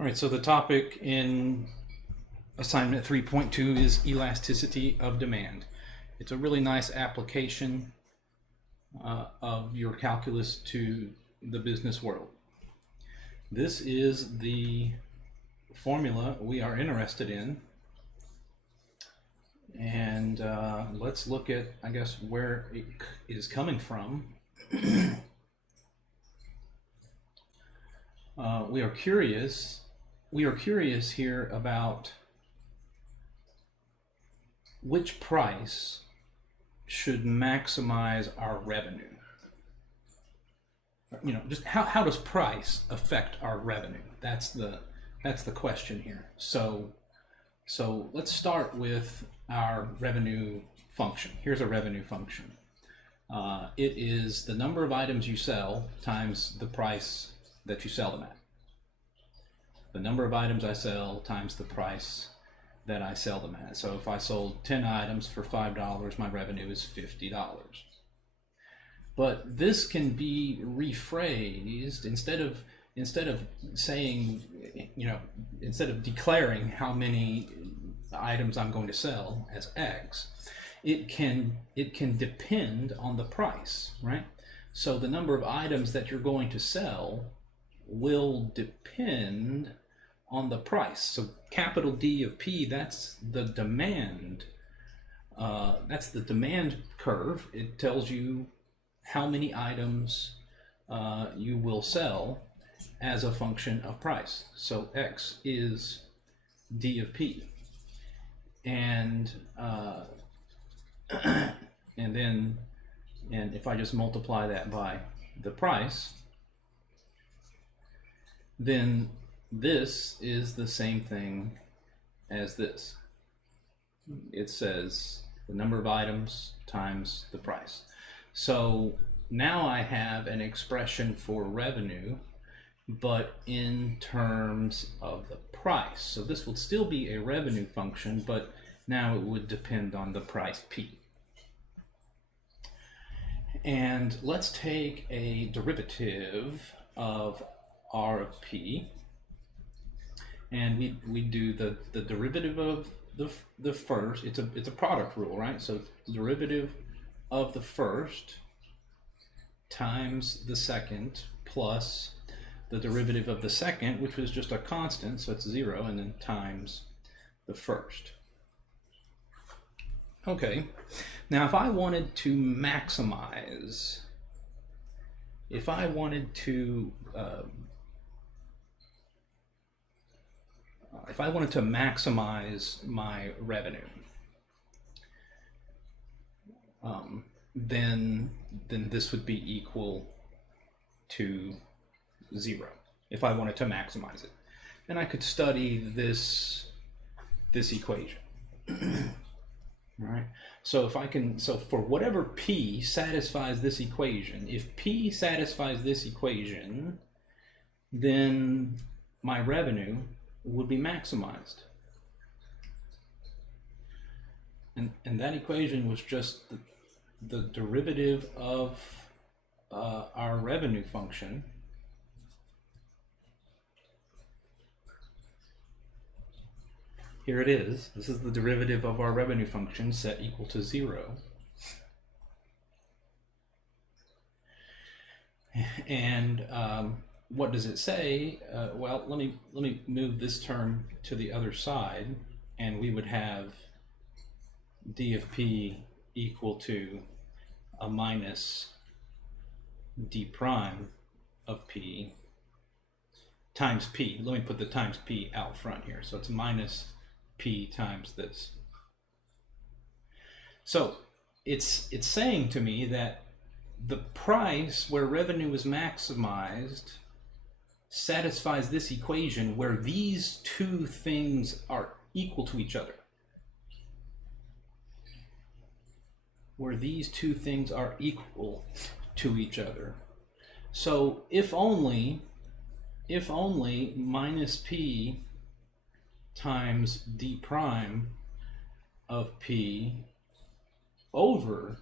All right, so the topic in assignment 3.2 is elasticity of demand. It's a really nice application of your calculus to the business world. This is the formula we are interested in. And let's look at, I guess, where it is coming from. We are curious here about which price should maximize our revenue. You know, just how does price affect our revenue? That's the question here. So let's start with our revenue function. Here's a revenue function. It is the number of items you sell times the price that you sell them at. The number of items I sell times the price that I sell them at. So if I sold 10 items for $5, my revenue is $50. But this can be rephrased instead of saying, you know, instead of declaring how many items I'm going to sell as X, it can depend on the price, right? So the number of items that you're going to sell will depend on the price. So capital D of P, that's the demand. That's the demand curve. It tells you how many items you will sell as a function of price. So X is D of P. And and if I just multiply that by the price, then this is the same thing as this. It says the number of items times the price. So now I have an expression for revenue, but in terms of the price. So this would still be a revenue function, but now it would depend on the price P. And let's take a derivative of R of P, and we do the derivative of the first. It's a product rule, right? So the derivative of the first times the second plus the derivative of the second, which was just a constant, so it's 0, and then times the first. Okay, now if I wanted to maximize, if I wanted to maximize my revenue, then this would be equal to 0 if I wanted to maximize it. And I could study this equation. Right? So if I can, so for whatever P satisfies this equation, if P satisfies this equation, then my revenue would be maximized. And that equation was just the derivative of our revenue function. Here it is. This is the derivative of our revenue function set equal to 0. And what does it say? Well, let me move this term to the other side, and we would have D of P equal to a minus D prime of P times P. Let me put the times P out front here. So it's minus P times this. So it's saying to me that the price where revenue is maximized satisfies this equation where these two things are equal to each other. Where these two things are equal to each other. So if only minus P times D prime of P over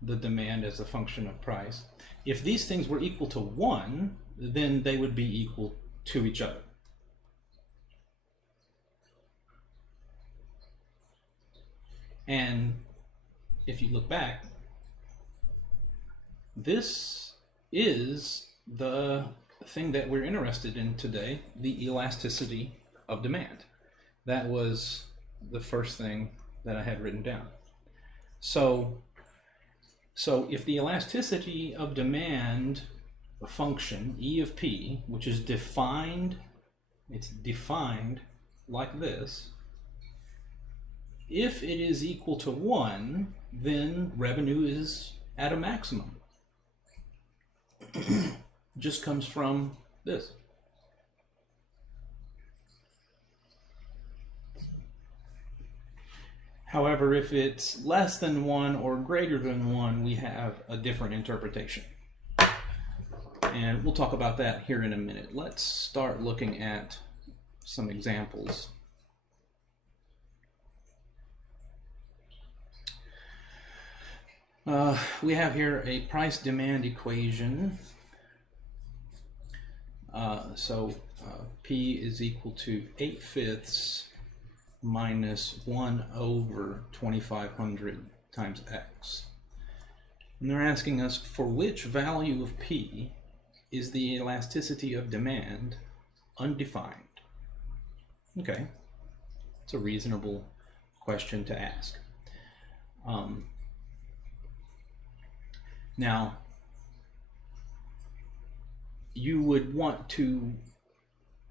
the demand as a function of price, if these things were equal to 1, then they would be equal to each other. And if you look back, this is the thing that we're interested in today, the elasticity of demand. That was the first thing that I had written down. So if the elasticity of demand function, E of P, which is defined, it's defined like this, if it is equal to 1, then revenue is at a maximum. Just comes from this. However, if it's less than 1 or greater than 1, we have a different interpretation. And we'll talk about that here in a minute. Let's start looking at some examples. We have here a price-demand equation. P is equal to 8/5 minus 1 over 2,500 times X. And they're asking us, for which value of P is the elasticity of demand undefined? Okay, it's a reasonable question to ask. Now, you would want to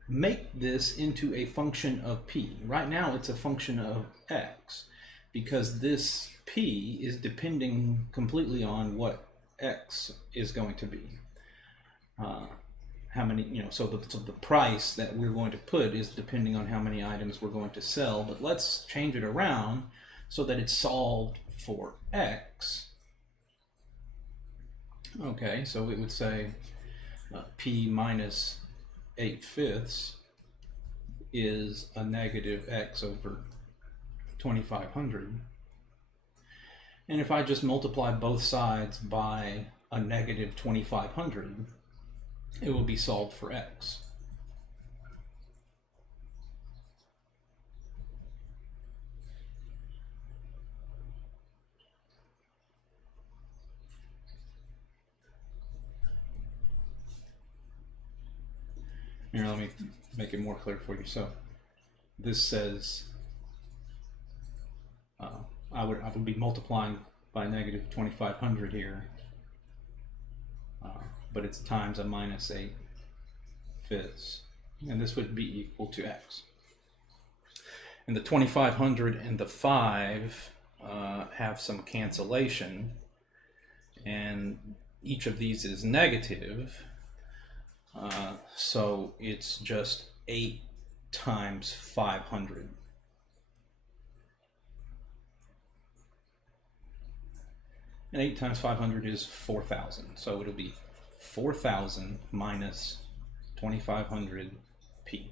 make this into a function of P. Right now it's a function of X, because this P is depending completely on what X is going to be. How many, so the price that we're going to put is depending on how many items we're going to sell. But let's change it around so that it's solved for X. Okay, so it would say P minus 8/5 is a negative X over 2,500. And if I just multiply both sides by a negative 2,500, it will be solved for X. Here, let me make it more clear for you. So this says I would be multiplying by negative 2,500 here, but it's times a minus 8/5, and this would be equal to X. And the 2,500 and the 5 have some cancellation, and each of these is negative. So it's just 8 times 500. And 8 times 500 is 4,000. So it'll be 4,000 minus 2,500 P.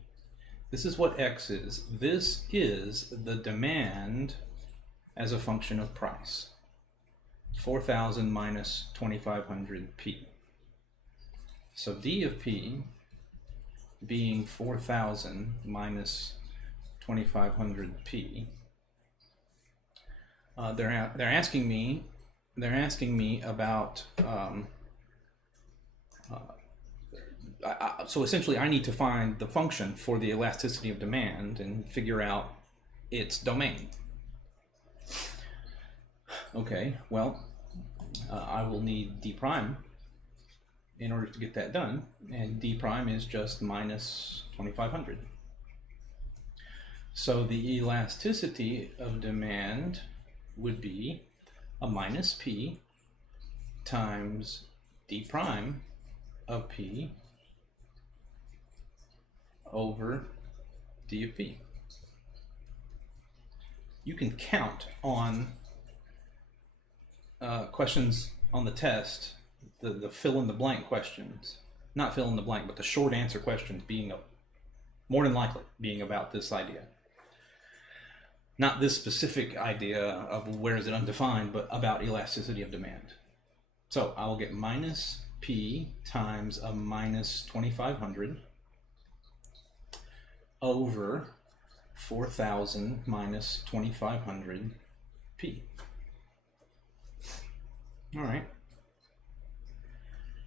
This is what X is. This is the demand as a function of price. 4,000 minus 2,500 P. So D of P being 4,000 minus 2,500 P. They're asking me about. So essentially, I need to find the function for the elasticity of demand and figure out its domain. Okay, well, I will need d prime in order to get that done, and d prime is just minus 2,500. So the elasticity of demand would be a minus P times d prime of P over d of P. You can count on questions on the test, the fill-in-the-blank questions, not fill-in-the-blank, but the short answer questions being more than likely being about this idea. Not this specific idea of where is it undefined, but about elasticity of demand. So I will get minus P times a minus 2,500 over 4,000 minus 2,500 P. P. All right.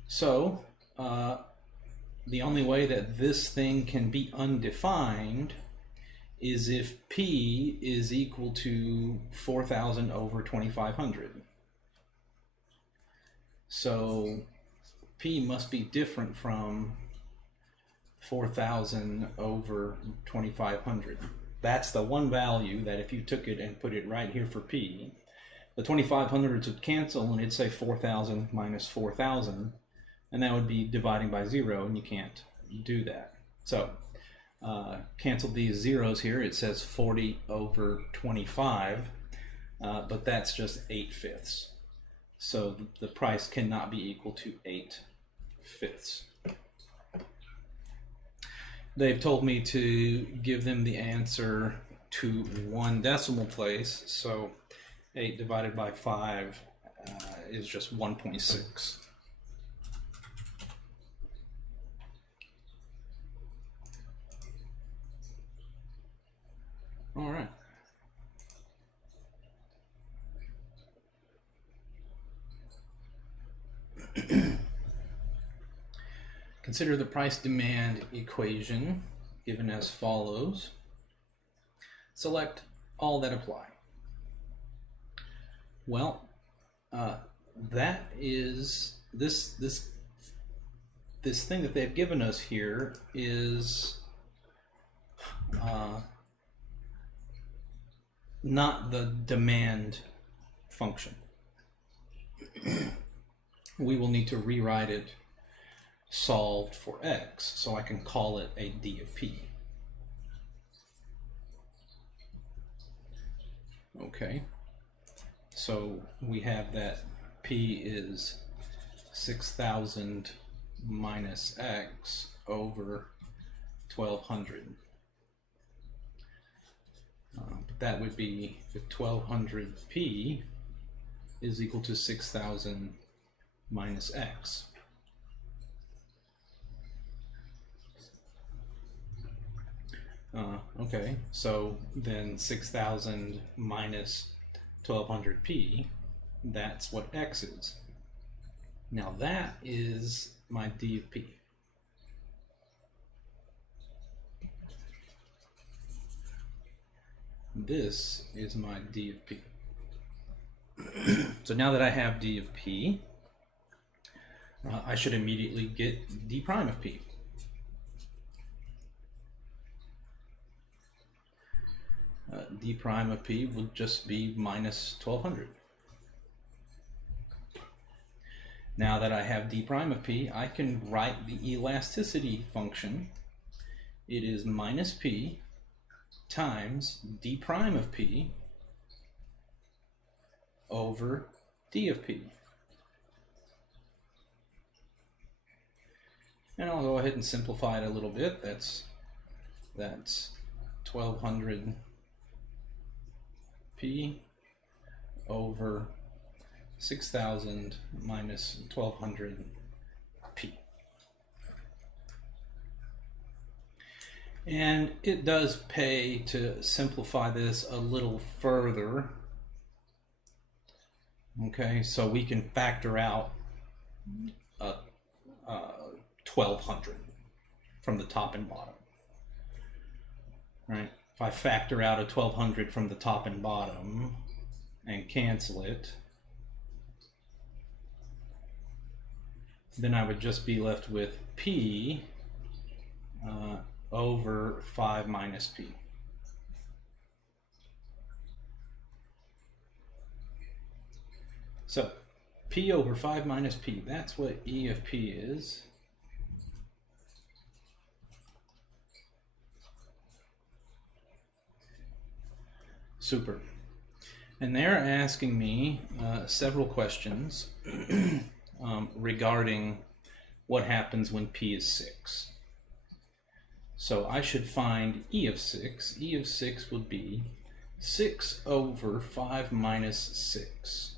So the only way that this thing can be undefined is if P is equal to 4,000 over 2,500. So P must be different from 4,000 over 2,500. That's the one value that if you took it and put it right here for P, the 2,500s would cancel and it'd say 4,000 minus 4,000, and that would be dividing by 0, and you can't do that. So cancel these zeros here. It says 40 over 25, but that's just 8/5. So the price cannot be equal to 8/5. They've told me to give them the answer to 1 decimal place, so 8 divided by 5 is just 1.6. All right. Consider the price-demand equation given as follows. Select all that apply. Well, that is this thing that they've given us here is not the demand function. We will need to rewrite it solved for x, so I can call it a d of p. Okay, so we have that p is 6,000 minus x over 1,200. But that would be the 1,200p is equal to 6,000 minus x. Okay, so then 6,000 minus 1,200p, that's what x is. Now that is my d of p. This is my d of p. So now that I have d of p, I should immediately get d prime of p. D prime of p would just be minus 1,200. Now that I have d prime of p, I can write the elasticity function. It is minus p times d prime of p over d of p. And I'll go ahead and simplify it a little bit. That's 1,200 p over 6,000 minus 1,200 p. And it does pay to simplify this a little further. Okay, so we can factor out 1,200 from the top and bottom. Right? If I factor out a 1,200 from the top and bottom and cancel it, then I would just be left with p over 5 minus p. So p over 5 minus p, that's what E of p is. Super. And they're asking me several questions regarding what happens when p is 6. So I should find E of 6. E of 6 would be 6 over 5 minus 6.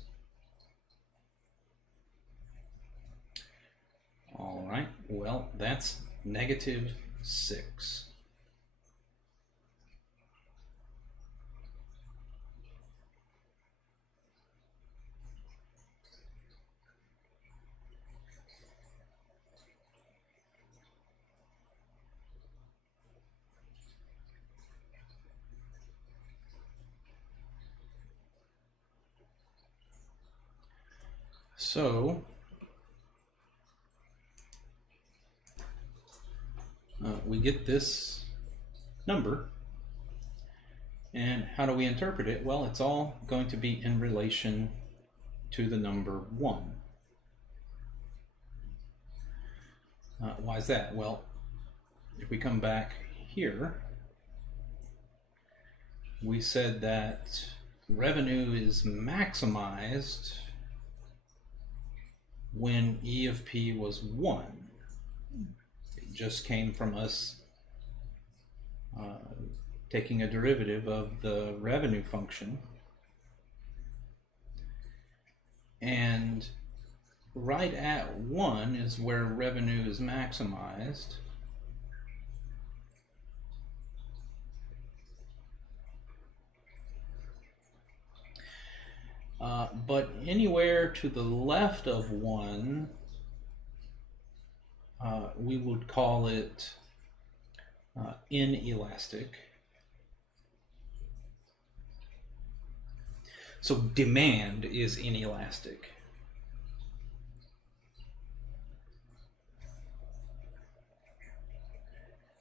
All right, well, that's negative 6. So we get this number, and how do we interpret it? Well, it's all going to be in relation to the number 1. Why is that? Well, if we come back here, we said that revenue is maximized when E of P was 1. It just came from us taking a derivative of the revenue function. And right at 1 is where revenue is maximized. But anywhere to the left of 1, we would call it inelastic. So demand is inelastic.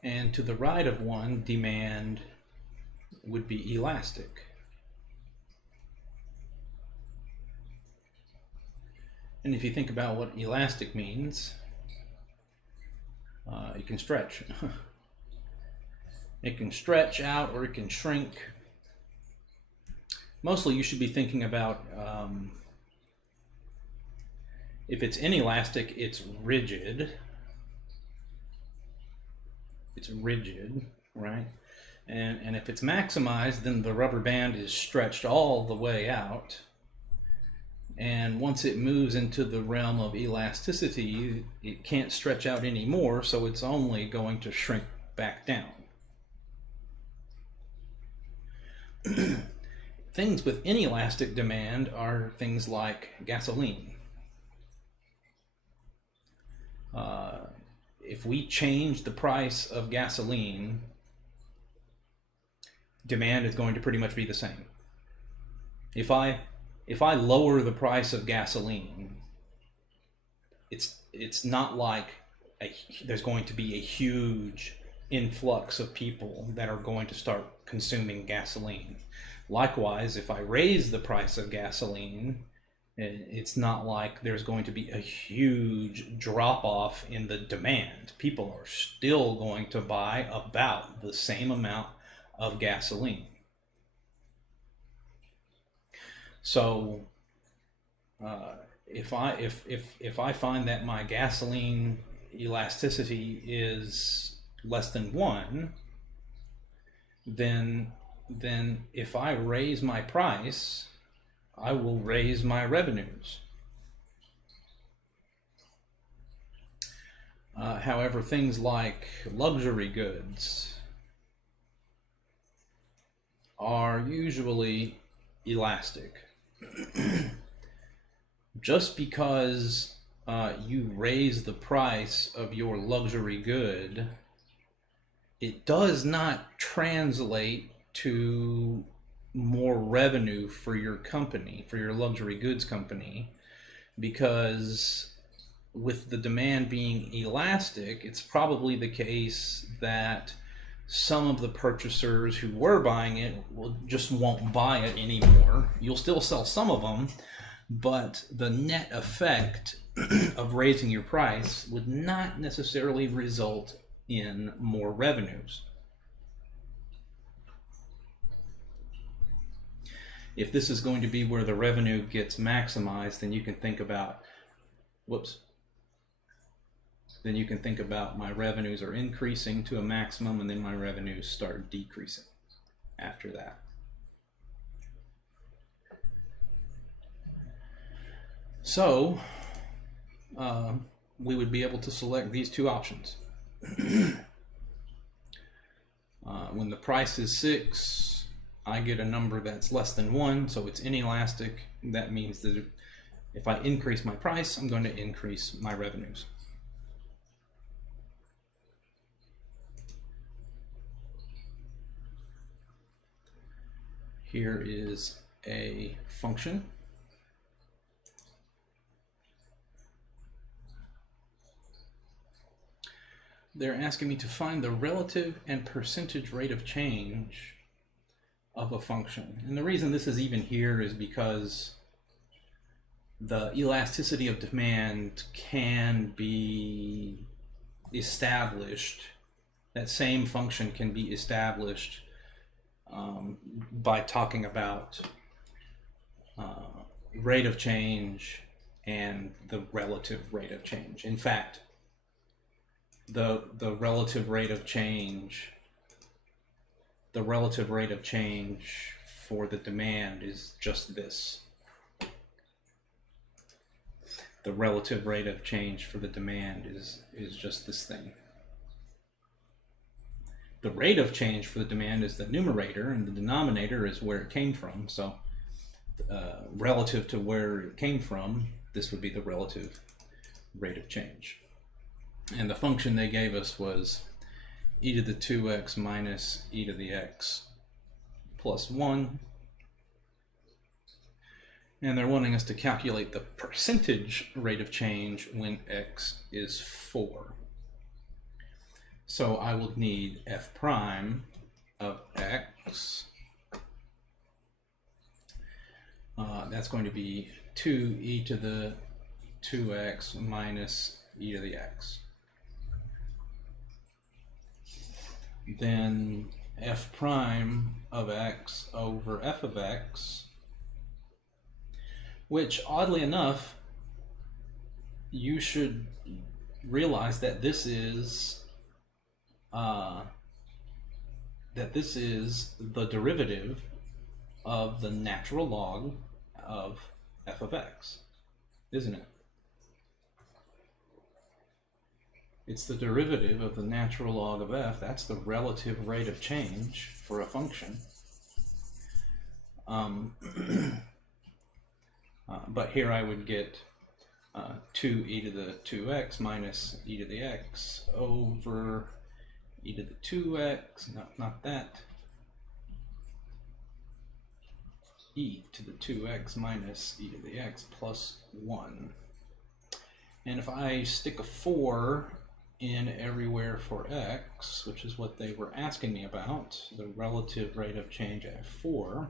And to the right of 1, demand would be elastic. And if you think about what elastic means, it can stretch. It can stretch out or it can shrink. Mostly you should be thinking about, if it's inelastic, it's rigid. It's rigid, right? And if it's maximized, then the rubber band is stretched all the way out. And once it moves into the realm of elasticity, it can't stretch out anymore, so it's only going to shrink back down. Things with inelastic demand are things like gasoline. If we change the price of gasoline, demand is going to pretty much be the same. If I lower the price of gasoline, it's not like there's going to be a huge influx of people that are going to start consuming gasoline. Likewise, if I raise the price of gasoline, it's not like there's going to be a huge drop off in the demand. People are still going to buy about the same amount of gasoline. So if I find that my gasoline elasticity is less than 1, then if I raise my price, I will raise my revenues. However, things like luxury goods are usually elastic. Just because you raise the price of your luxury good, it does not translate to more revenue for your company, for your luxury goods company, because with the demand being elastic, it's probably the case that some of the purchasers who were buying it just won't buy it anymore. You'll still sell some of them, but the net effect of raising your price would not necessarily result in more revenues. If this is going to be where the revenue gets maximized, then you can think about, then you can think about my revenues are increasing to a maximum, and then my revenues start decreasing after that. So we would be able to select these two options. When the price is 6, I get a number that's less than 1, so it's inelastic. That means that if I increase my price, I'm going to increase my revenues. Here is a function. they're asking me to find the relative and percentage rate of change of a function. And the reason this is even here is because the elasticity of demand can be established. That same function can be established by talking about rate of change and the relative rate of change. In fact, the relative rate of change for the demand is just this. The relative rate of change for the demand is just this thing. The rate of change for the demand is the numerator, and the denominator is where it came from. So relative to where it came from, this would be the relative rate of change. And the function they gave us was e to the 2x minus e to the x plus 1. And they're wanting us to calculate the percentage rate of change when x is 4. So I will need f prime of x. That's going to be 2e to the 2x minus e to the x. Then f prime of x over f of x, which oddly enough, you should realize that this is the derivative of the natural log of f of x, isn't it? It's the derivative of the natural log of f. That's the relative rate of change for a function. But here I would get 2e to the 2x minus e to the x over e to the 2x, not that, e to the 2x minus e to the x plus 1. And if I stick a 4 in everywhere for x, which is what they were asking me about, the relative rate of change at 4,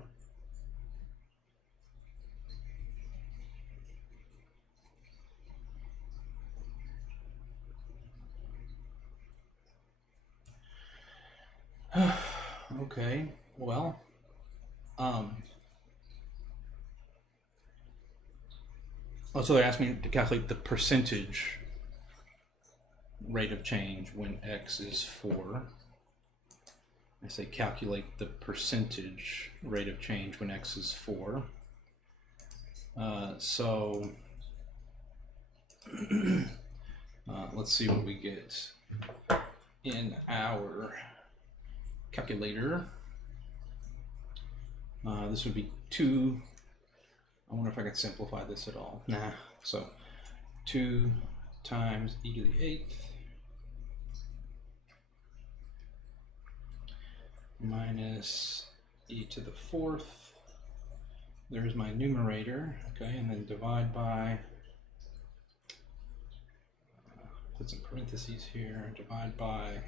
okay, well, so they're asking me to calculate the percentage rate of change when x is 4. I say calculate the percentage rate of change when x is 4. So let's see what we get in our calculator. This would be 2. I wonder if I could simplify this at all. Nah. So 2 times e to the 8th minus e to the 4th. There's my numerator, okay, and then divide by, put some parentheses here, divide by,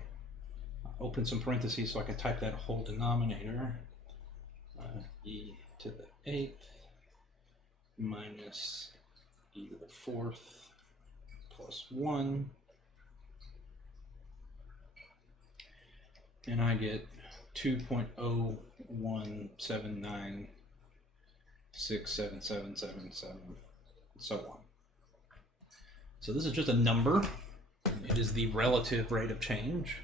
open some parentheses so I can type that whole denominator, e to the 8th minus e to the 4th plus 1, and I get 2.017967777, and so on. So this is just a number. It is the relative rate of change.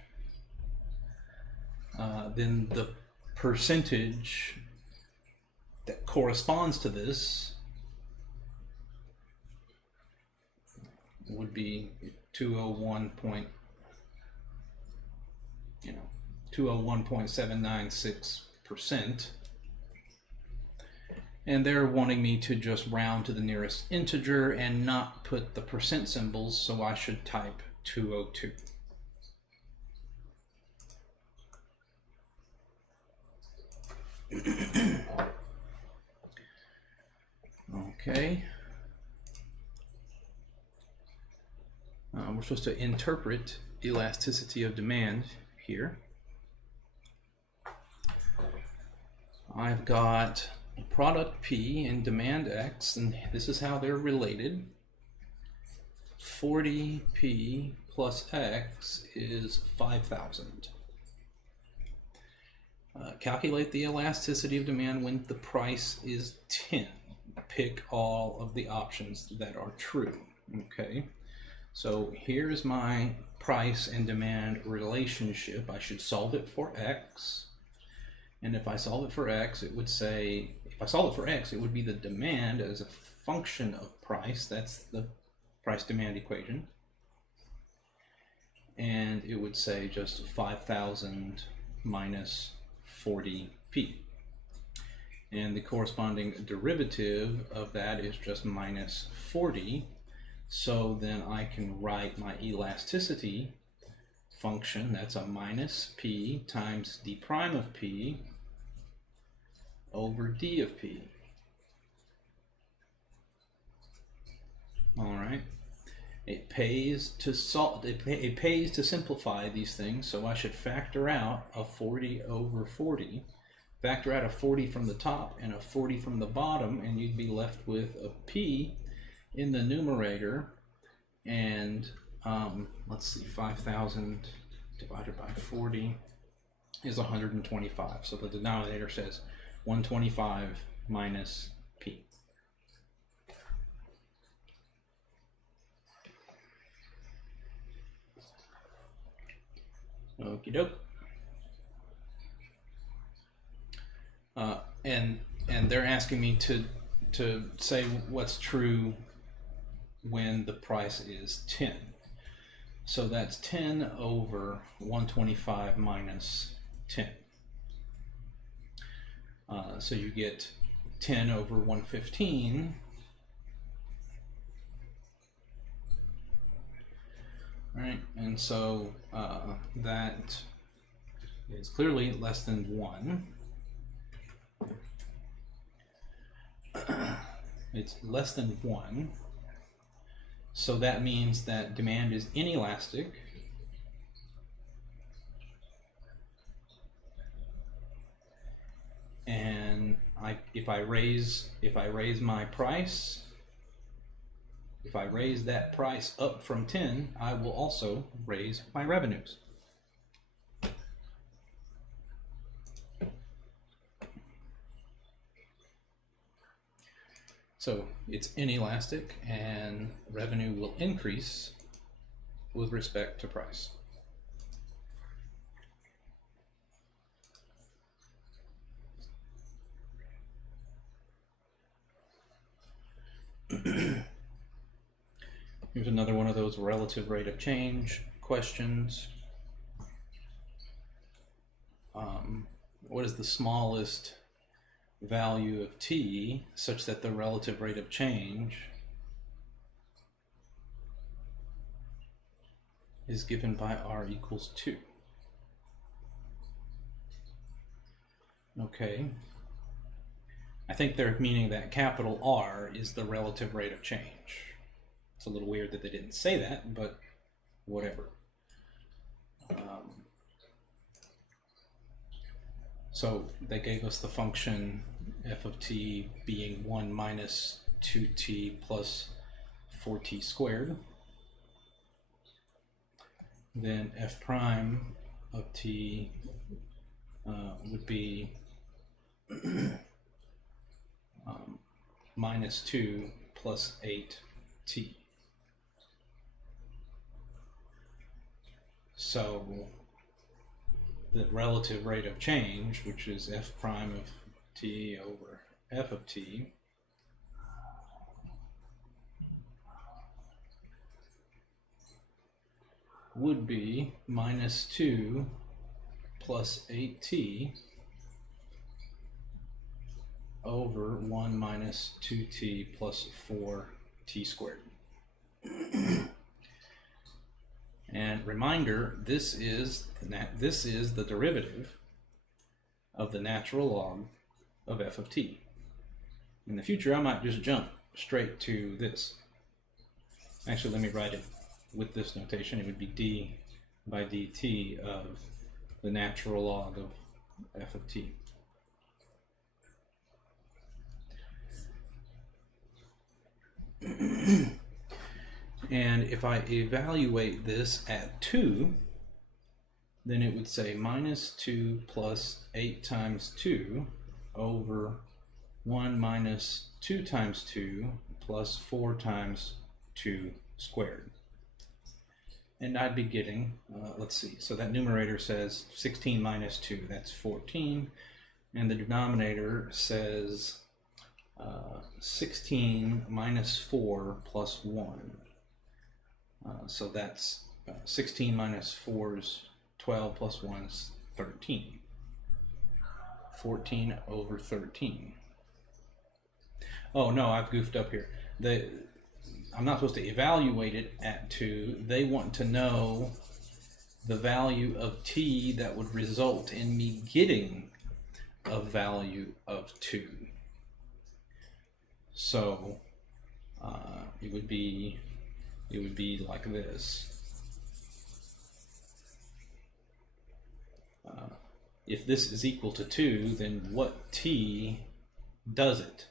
Then the percentage that corresponds to this would be 201.796%, and they're wanting me to just round to the nearest integer and not put the percent symbols, so I should type 202. Okay. We're supposed to interpret elasticity of demand here. I've got product P and demand X, and this is how they're related. 40P plus X is 5,000. Calculate the elasticity of demand when the price is 10. Pick all of the options that are true. Okay, so here's my price and demand relationship. I should solve it for X. And if I solve it for X, it would say, if I solve it for X, it would be the demand as a function of price. That's the price demand equation. And it would say just 5,000 minus 40p. And the corresponding derivative of that is just minus 40. So then I can write my elasticity function, that's a minus p times d prime of p over d of p. All right. It pays to simplify these things, so I should factor out a 40 over 40. Factor out a 40 from the top and a 40 from the bottom, and you'd be left with a p in the numerator. And let's see, 5,000 divided by 40 is 125. So the denominator says 125 minus p. Okie doke. And they're asking me to say what's true when the price is 10. So that's 10 over 125 minus 10. So you get 10 over 115. Right, and so that is clearly less than 1. It's less than 1. So that means that demand is inelastic. And if I raise my price, if I raise that price up from 10, I will also raise my revenues. So it's inelastic, and revenue will increase with respect to price. Here's another one of those relative rate of change questions. What is the smallest value of t such that the relative rate of change is given by r equals 2? Okay. I think they're meaning that capital R is the relative rate of change. It's a little weird that they didn't say that, but whatever. So they gave us the function f of t being 1 minus 2t plus 4t squared. Then f prime of t would be minus 2 plus 8t. So the relative rate of change, which is f prime of t over f of t, would be minus 2 plus 8t over 1 minus 2t plus 4t squared. And reminder, this is the derivative of the natural log of f of t. In the future, I might just jump straight to this. Actually, let me write it with this notation, it would be d by dt of the natural log of f of t. And if I evaluate this at 2, then it would say minus 2 plus 8 times 2 over 1 minus 2 times 2 plus 4 times 2 squared. And I'd be getting, let's see, so that numerator says 16 minus 2, that's 14. And the denominator says 16 minus 4 plus 1. So that's 16 minus 4 is 12 plus 1 is 13. 14 over 13. Oh no, I've goofed up here. I'm not supposed to evaluate it at 2. They want to know the value of t that would result in me getting a value of 2. So it would be like this. If this is equal to 2, then what t does it?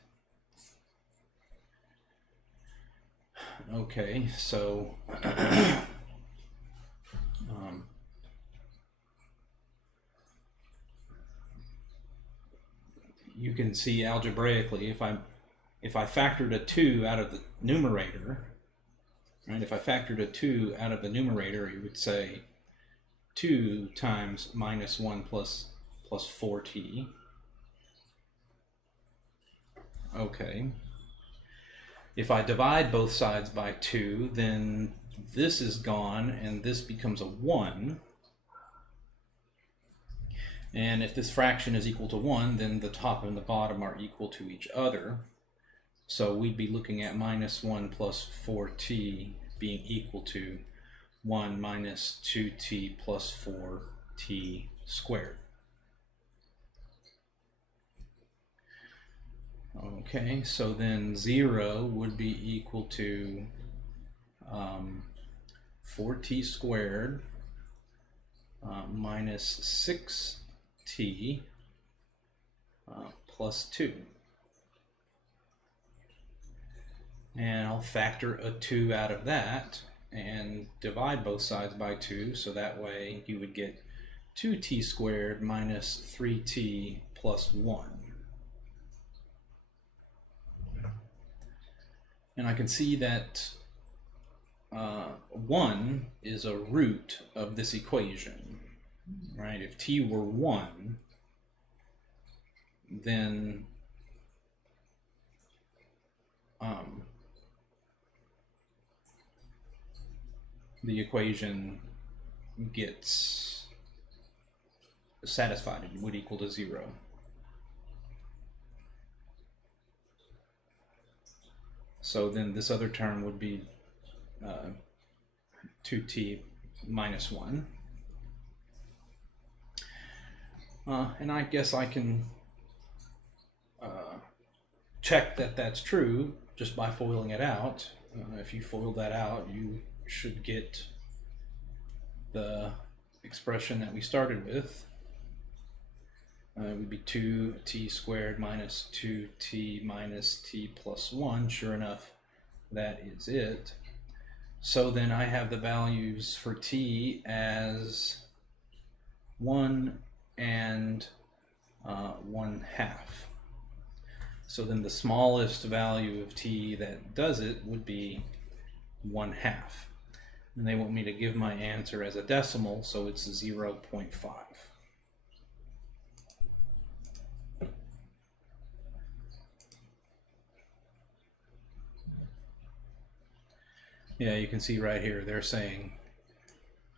Okay, so you can see algebraically, if I factored a 2 out of the numerator, right? If I factored a 2 out of the numerator, you would say 2 times minus 1 plus 4t. Okay. If I divide both sides by 2, then this is gone and this becomes a 1. And if this fraction is equal to 1, then the top and the bottom are equal to each other. So we'd be looking at minus 1 plus 4t being equal to 1 minus 2t plus 4t squared. Okay, so then 0 would be equal to 4t squared minus 6t plus 2. And I'll factor a 2 out of that and divide both sides by 2, so that way you would get 2t squared minus 3t plus 1. And I can see that 1 is a root of this equation, right? If t were 1, then the equation gets satisfied. It would equal to 0. So then this other term would be 2t minus 1. And I guess I can check that that's true just by FOILing it out. If you FOIL that out, you should get the expression that we started with. It would be 2t squared minus 2t minus t plus 1. Sure enough, that is it. So then I have the values for t as 1 and 1/2. So then the smallest value of t that does it would be 1/2. And they want me to give my answer as a decimal, so it's 0.5. Yeah, you can see right here, they're saying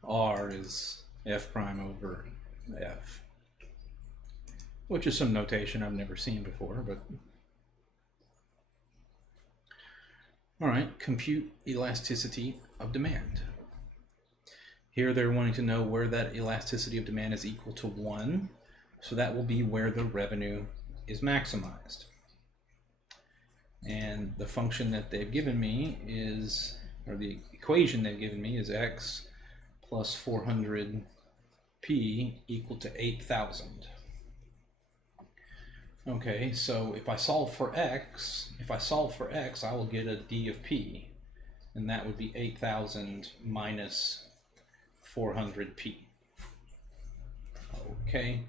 R is F prime over F, which is some notation I've never seen before, but all right, compute elasticity of demand. Here they're wanting to know where that elasticity of demand is equal to 1, so that will be where the revenue is maximized. And the function that they've given me is or the equation they've given me is x plus 400p equal to 8,000. Okay, so if I solve for x, I will get a d of p, and that would be 8,000 minus 400p. Okay,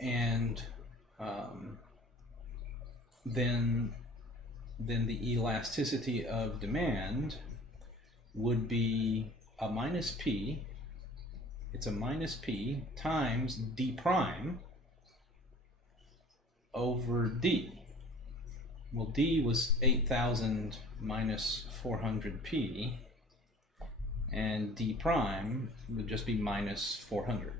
and then the elasticity of demand would be a minus p. It's a minus p times d prime over d. Well, d was 8,000 minus 400p, and d prime would just be minus 400.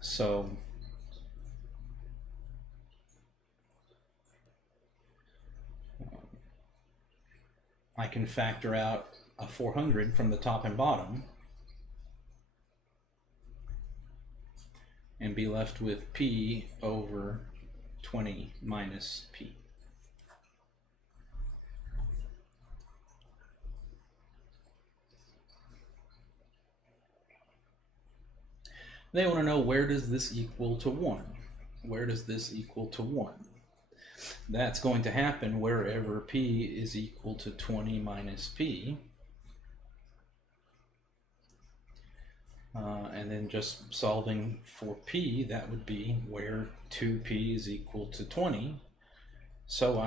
So I can factor out a 400 from the top and bottom and be left with p over 20 minus p. They want to know, where does this equal to 1? Where does this equal to 1? That's going to happen wherever p is equal to 20 minus p. And then just solving for p, that would be where 2p is equal to 20. So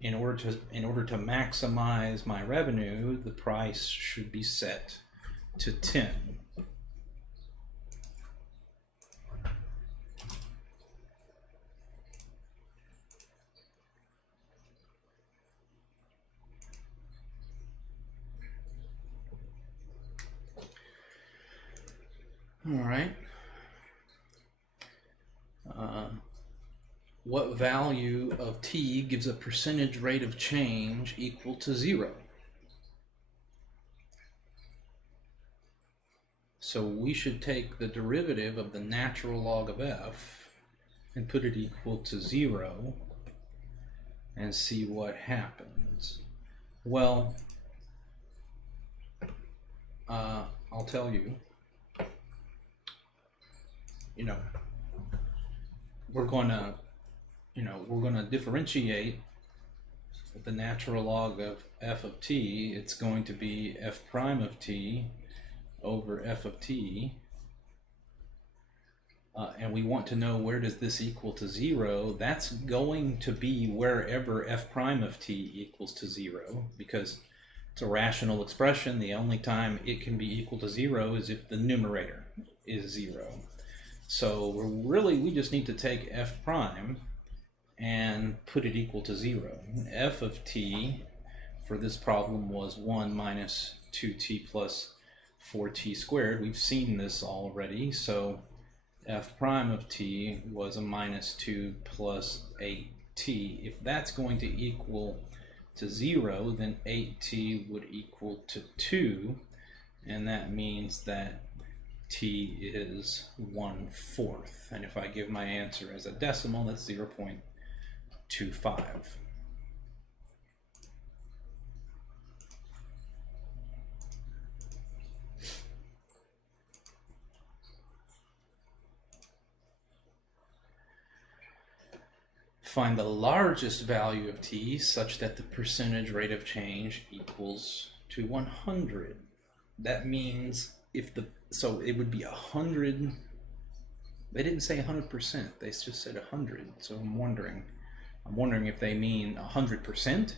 in order to maximize my revenue, the price should be set to 10. All right. What value of t gives a percentage rate of change equal to 0? So we should take the derivative of the natural log of f and put it equal to 0 and see what happens. Well, I'll tell you, we're going to differentiate the natural log of f of t. It's going to be f prime of t over f of t. And we want to know, where does this equal to 0? That's going to be wherever f prime of t equals to 0, because it's a rational expression. The only time it can be equal to 0 is if the numerator is 0. So we just need to take f prime and put it equal to 0. F of t for this problem was 1 minus 2t plus 4t squared. We've seen this already, so f prime of t was a minus 2 plus 8t. If that's going to equal to 0, then 8t would equal to 2, and that means that t is 1/4. And if I give my answer as a decimal, that's 0.25. Find the largest value of t such that the percentage rate of change equals to 100. That means so it would be 100. They didn't say 100%. They just said 100. So I'm wondering if they mean 100%.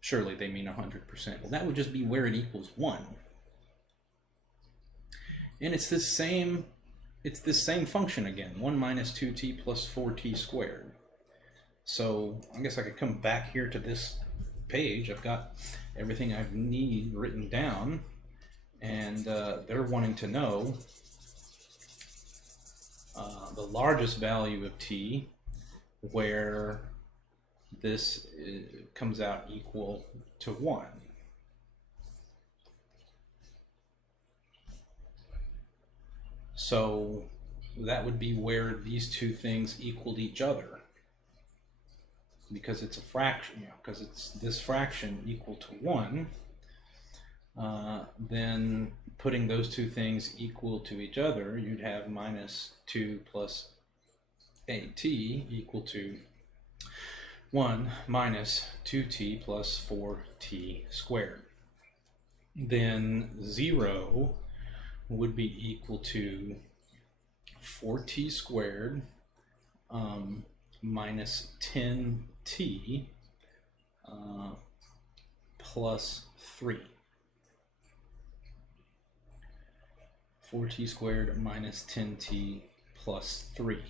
Surely they mean 100%. Well, that would just be where it equals 1. And it's this same function again, 1 minus 2t plus 4t squared. So I guess I could come back here to this page. I've got everything I need written down, and they're wanting to know the largest value of t where this comes out equal to 1. So that would be where these two things equaled each other, because it's a fraction, because it's this fraction equal to 1. Then putting those two things equal to each other, you'd have minus 2 plus at equal to 1 minus 2t plus 4t squared. Then 0 would be equal to 4t squared minus 10t plus 3. 4t squared minus 10t plus 3.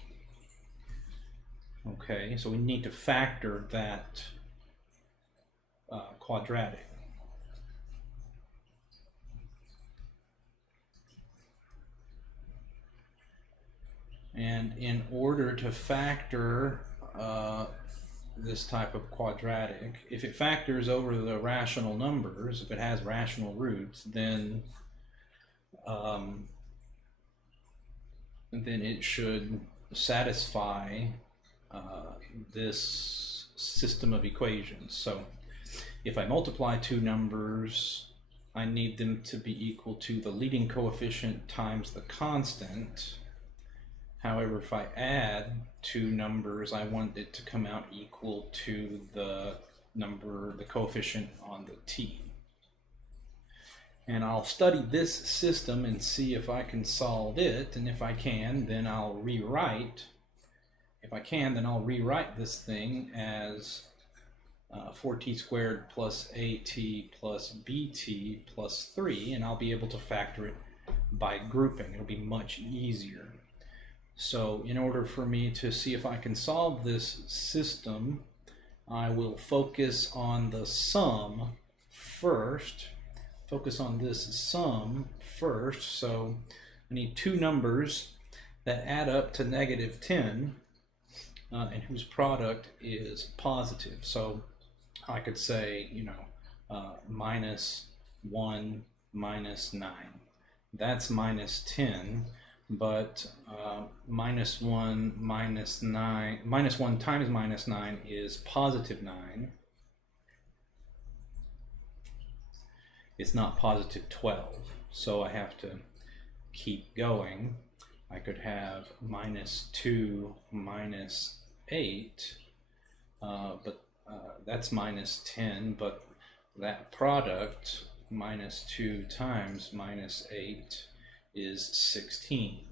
Okay, so we need to factor that quadratic. And in order to factor this type of quadratic, if it factors over the rational numbers, if it has rational roots, then it should satisfy this system of equations. So if I multiply two numbers, I need them to be equal to the leading coefficient times the constant. However, if I add two numbers, I want it to come out equal to the coefficient on the t. And I'll study this system and see if I can solve it, and if I can, then I'll rewrite. If I can, then I'll rewrite this thing as 4t squared plus at plus bt plus 3, and I'll be able to factor it by grouping. It'll be much easier. So in order for me to see if I can solve this system, I will focus on the sum first. Focus on this sum first. So I need two numbers that add up to -10 and whose product is positive. So I could say, minus 1 minus 9. That's minus 10. But minus 1 minus 9, minus 1 times minus 9 is positive 9. It's not positive 12, so I have to keep going. I could have minus 2 minus 8, but that's minus 10, but that product, minus 2 times minus 8, is 16.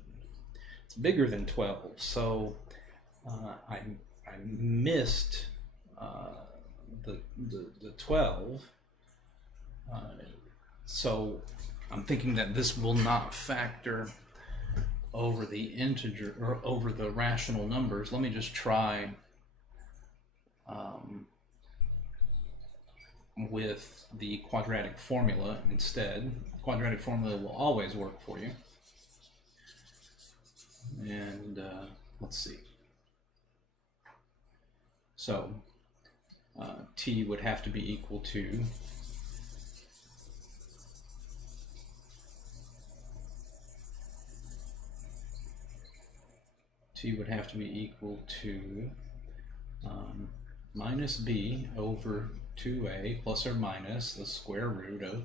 It's bigger than 12, so I missed the 12. So I'm thinking that this will not factor over the integer or over the rational numbers. Let me just try with the quadratic formula instead. The quadratic formula will always work for you. And let's see. So t would have to be equal to minus b over 2a plus or minus the square root of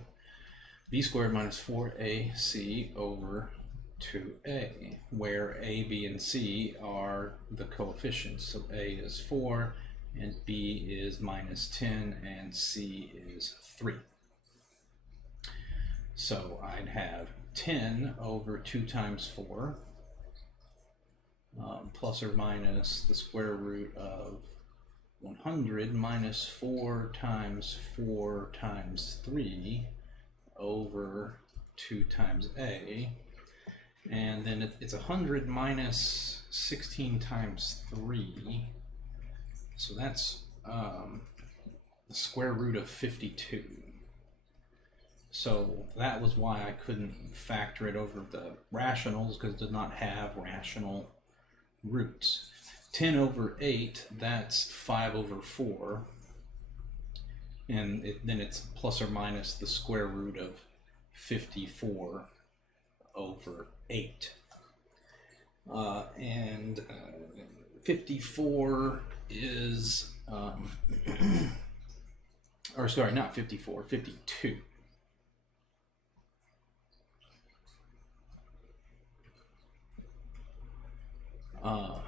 b squared minus 4ac over 2a, where a, b, and c are the coefficients. So a is 4, and b is minus 10, and c is 3. So I'd have 10 over 2 times 4 plus or minus the square root of 100 minus 4 times 4 times 3 over 2 times a, and then it's 100 minus 16 times 3, so that's the square root of 52. So that was why I couldn't factor it over the rationals, because it did not have rational roots. 10 over 8, that's 5 over 4, and then it's plus or minus the square root of 54 over 8. and 54 is, or sorry, not 54, 52.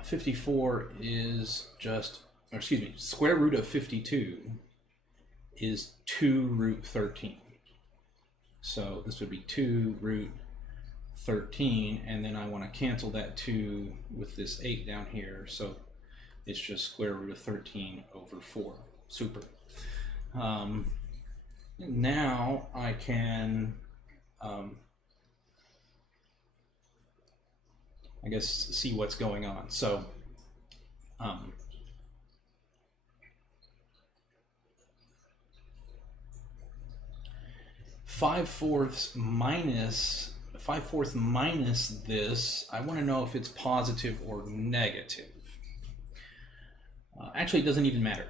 54 is just, or excuse me, square root of 52 is 2 root 13. So this would be 2 root 13, and then I want to cancel that 2 with this 8 down here, so it's just square root of 13 over 4. Super. Now I can, I guess, see what's going on. So 5/4 minus this, I want to know if it's positive or negative. Actually, it doesn't even matter.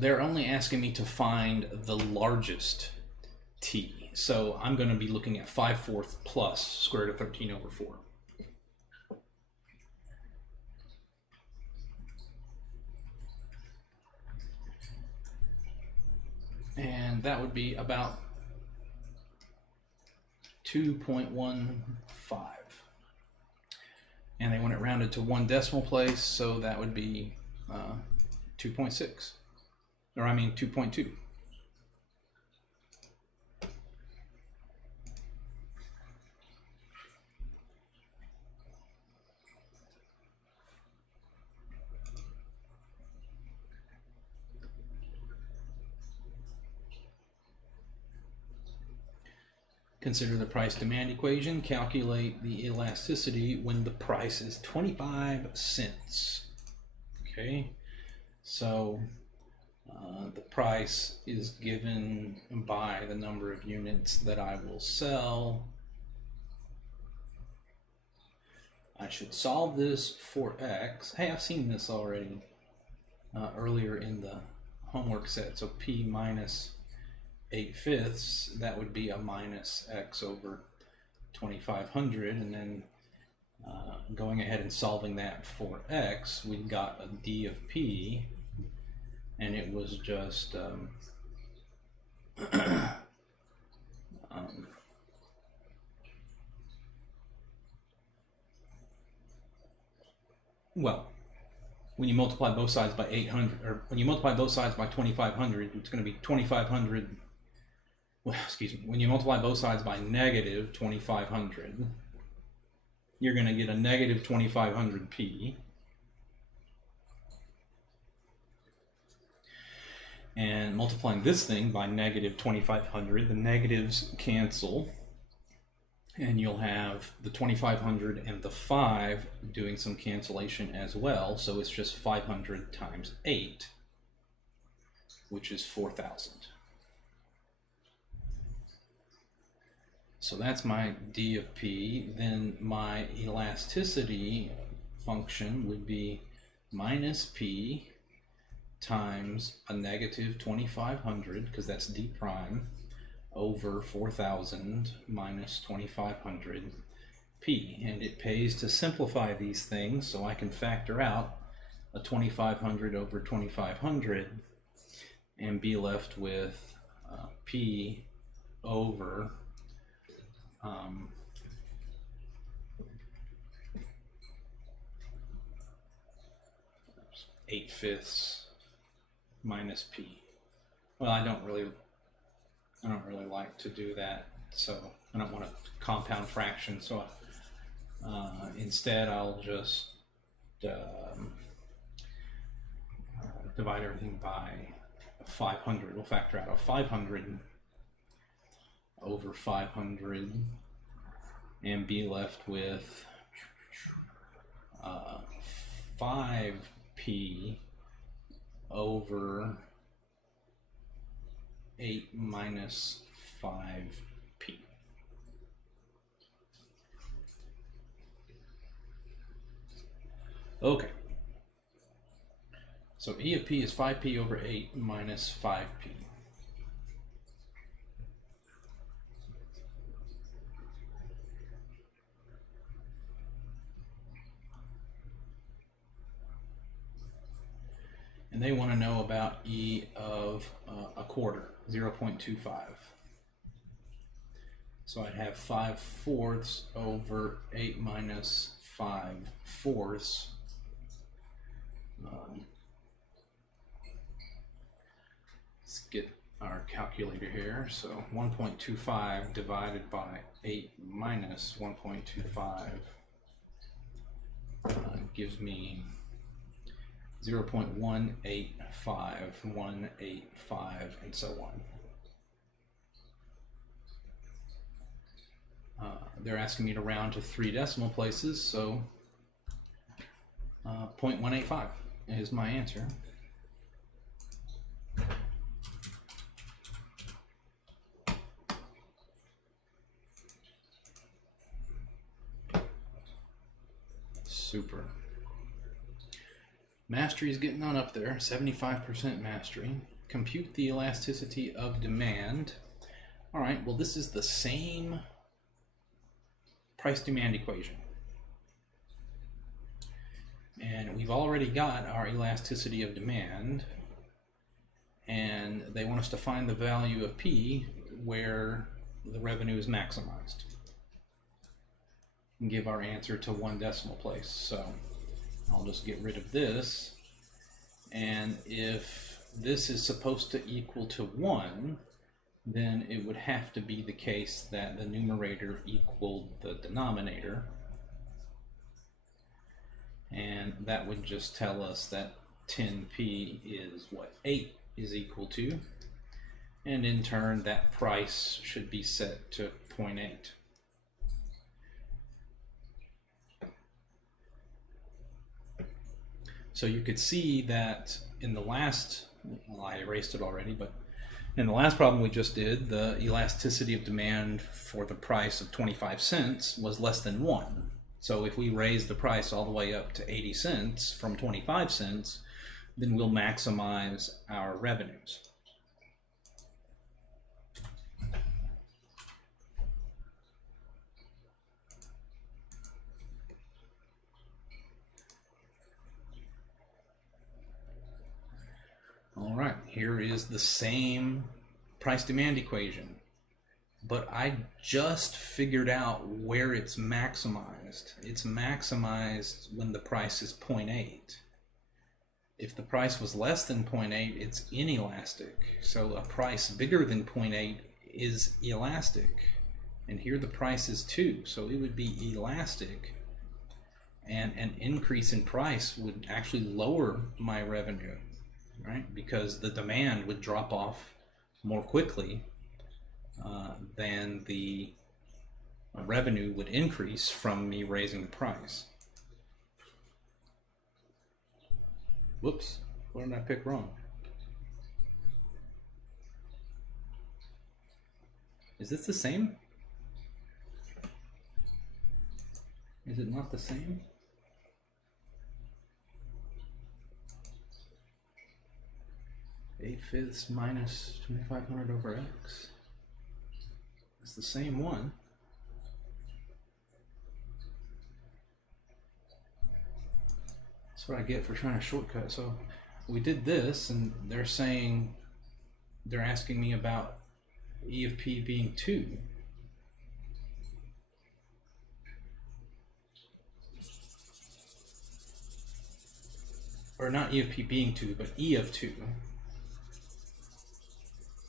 They're only asking me to find the largest t. So I'm going to be looking at 5/4 plus square root of 13 over 4. And that would be about 2.15. And they want it rounded to 1 decimal place, so that would be 2.6. Or I mean 2.2. Consider the price-demand equation. Calculate the elasticity when the price is 25 cents. Okay, so the price is given by the number of units that I will sell. I should solve this for x. Hey, I've seen this already earlier in the homework set. So p minus 8/5, that would be a minus x over 2500, and then going ahead and solving that for x, we got a d of p, and it was just well, when you multiply both sides by 800, or when you multiply both sides by 2500, it's going to be 2500. Well, excuse me, when you multiply both sides by negative 2500, you're going to get a negative 2500p. And multiplying this thing by negative 2500, the negatives cancel, and you'll have the 2500 and the 5 doing some cancellation as well, so it's just 500 times 8, which is 4000. So that's my d of p. Then my elasticity function would be minus p times a negative 2500, because that's d prime, over 4000 minus 2500 p. And it pays to simplify these things, so I can factor out a 2500 over 2500 and be left with p over 8/5 minus p. Well, I don't really like to do that, so I don't want to compound fraction. So instead, I'll just divide everything by 500. We'll factor out a 500 over 500 and be left with 5p over 8 minus 5p. Okay. So E of p is 5p over 8 minus 5p. and they want to know about E of a quarter, 0.25. So I'd have 5/4 over 8 minus 5/4. Let's get our calculator here. So 1.25 divided by 8 minus 1.25 gives me 0.185, and so on. They're asking me to round to 3 decimal places, so 0.185 is my answer. Super. Mastery is getting on up there, 75% mastery. Compute the elasticity of demand. All right, well, this is the same price-demand equation. And we've already got our elasticity of demand, and they want us to find the value of P where the revenue is maximized, and give our answer to 1 decimal place. So I'll just get rid of this, and if this is supposed to equal to 1, then it would have to be the case that the numerator equaled the denominator, and that would just tell us that 10p is what 8 is equal to, and in turn that price should be set to 0.8. So you could see that in the last, well, I erased it already, but in the last problem we just did, the elasticity of demand for the price of 25 cents was less than 1. So if we raise the price all the way up to 80 cents from 25 cents, then we'll maximize our revenues. All right, here is the same price-demand equation, but I just figured out where it's maximized. It's maximized when the price is 0.8. If the price was less than 0.8, it's inelastic. So a price bigger than 0.8 is elastic. And here the price is 2, so it would be elastic. And an increase in price would actually lower my revenue, right? Because the demand would drop off more quickly than the revenue would increase from me raising the price. Whoops, what did I pick wrong? Is this the same? Is it not the same? (8/5) minus 2500 over x. It's the same one. That's what I get for trying to shortcut. So we did this, and they're saying, they're asking me about E of P being 2. Or not E of P being 2, but E of 2.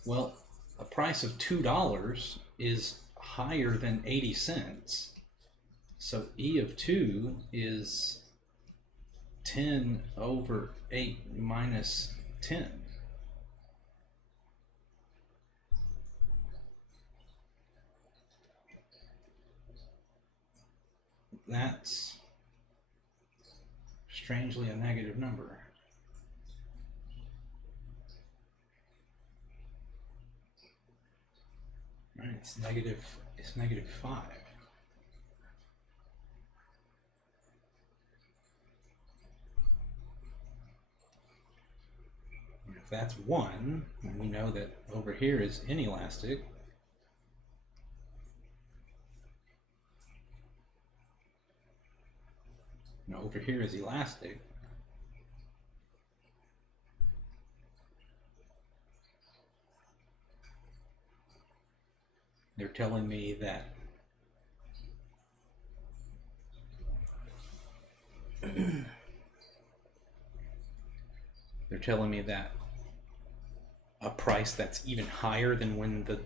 Well, a price of $2 is higher than 80 cents. So E of 2 is 10 over 8 minus 10. That's strangely a negative number. Right, it's negative 5. And if that's 1, and we know that over here is inelastic, over here is elastic, They're telling me that they're telling me that a price that's even higher than when the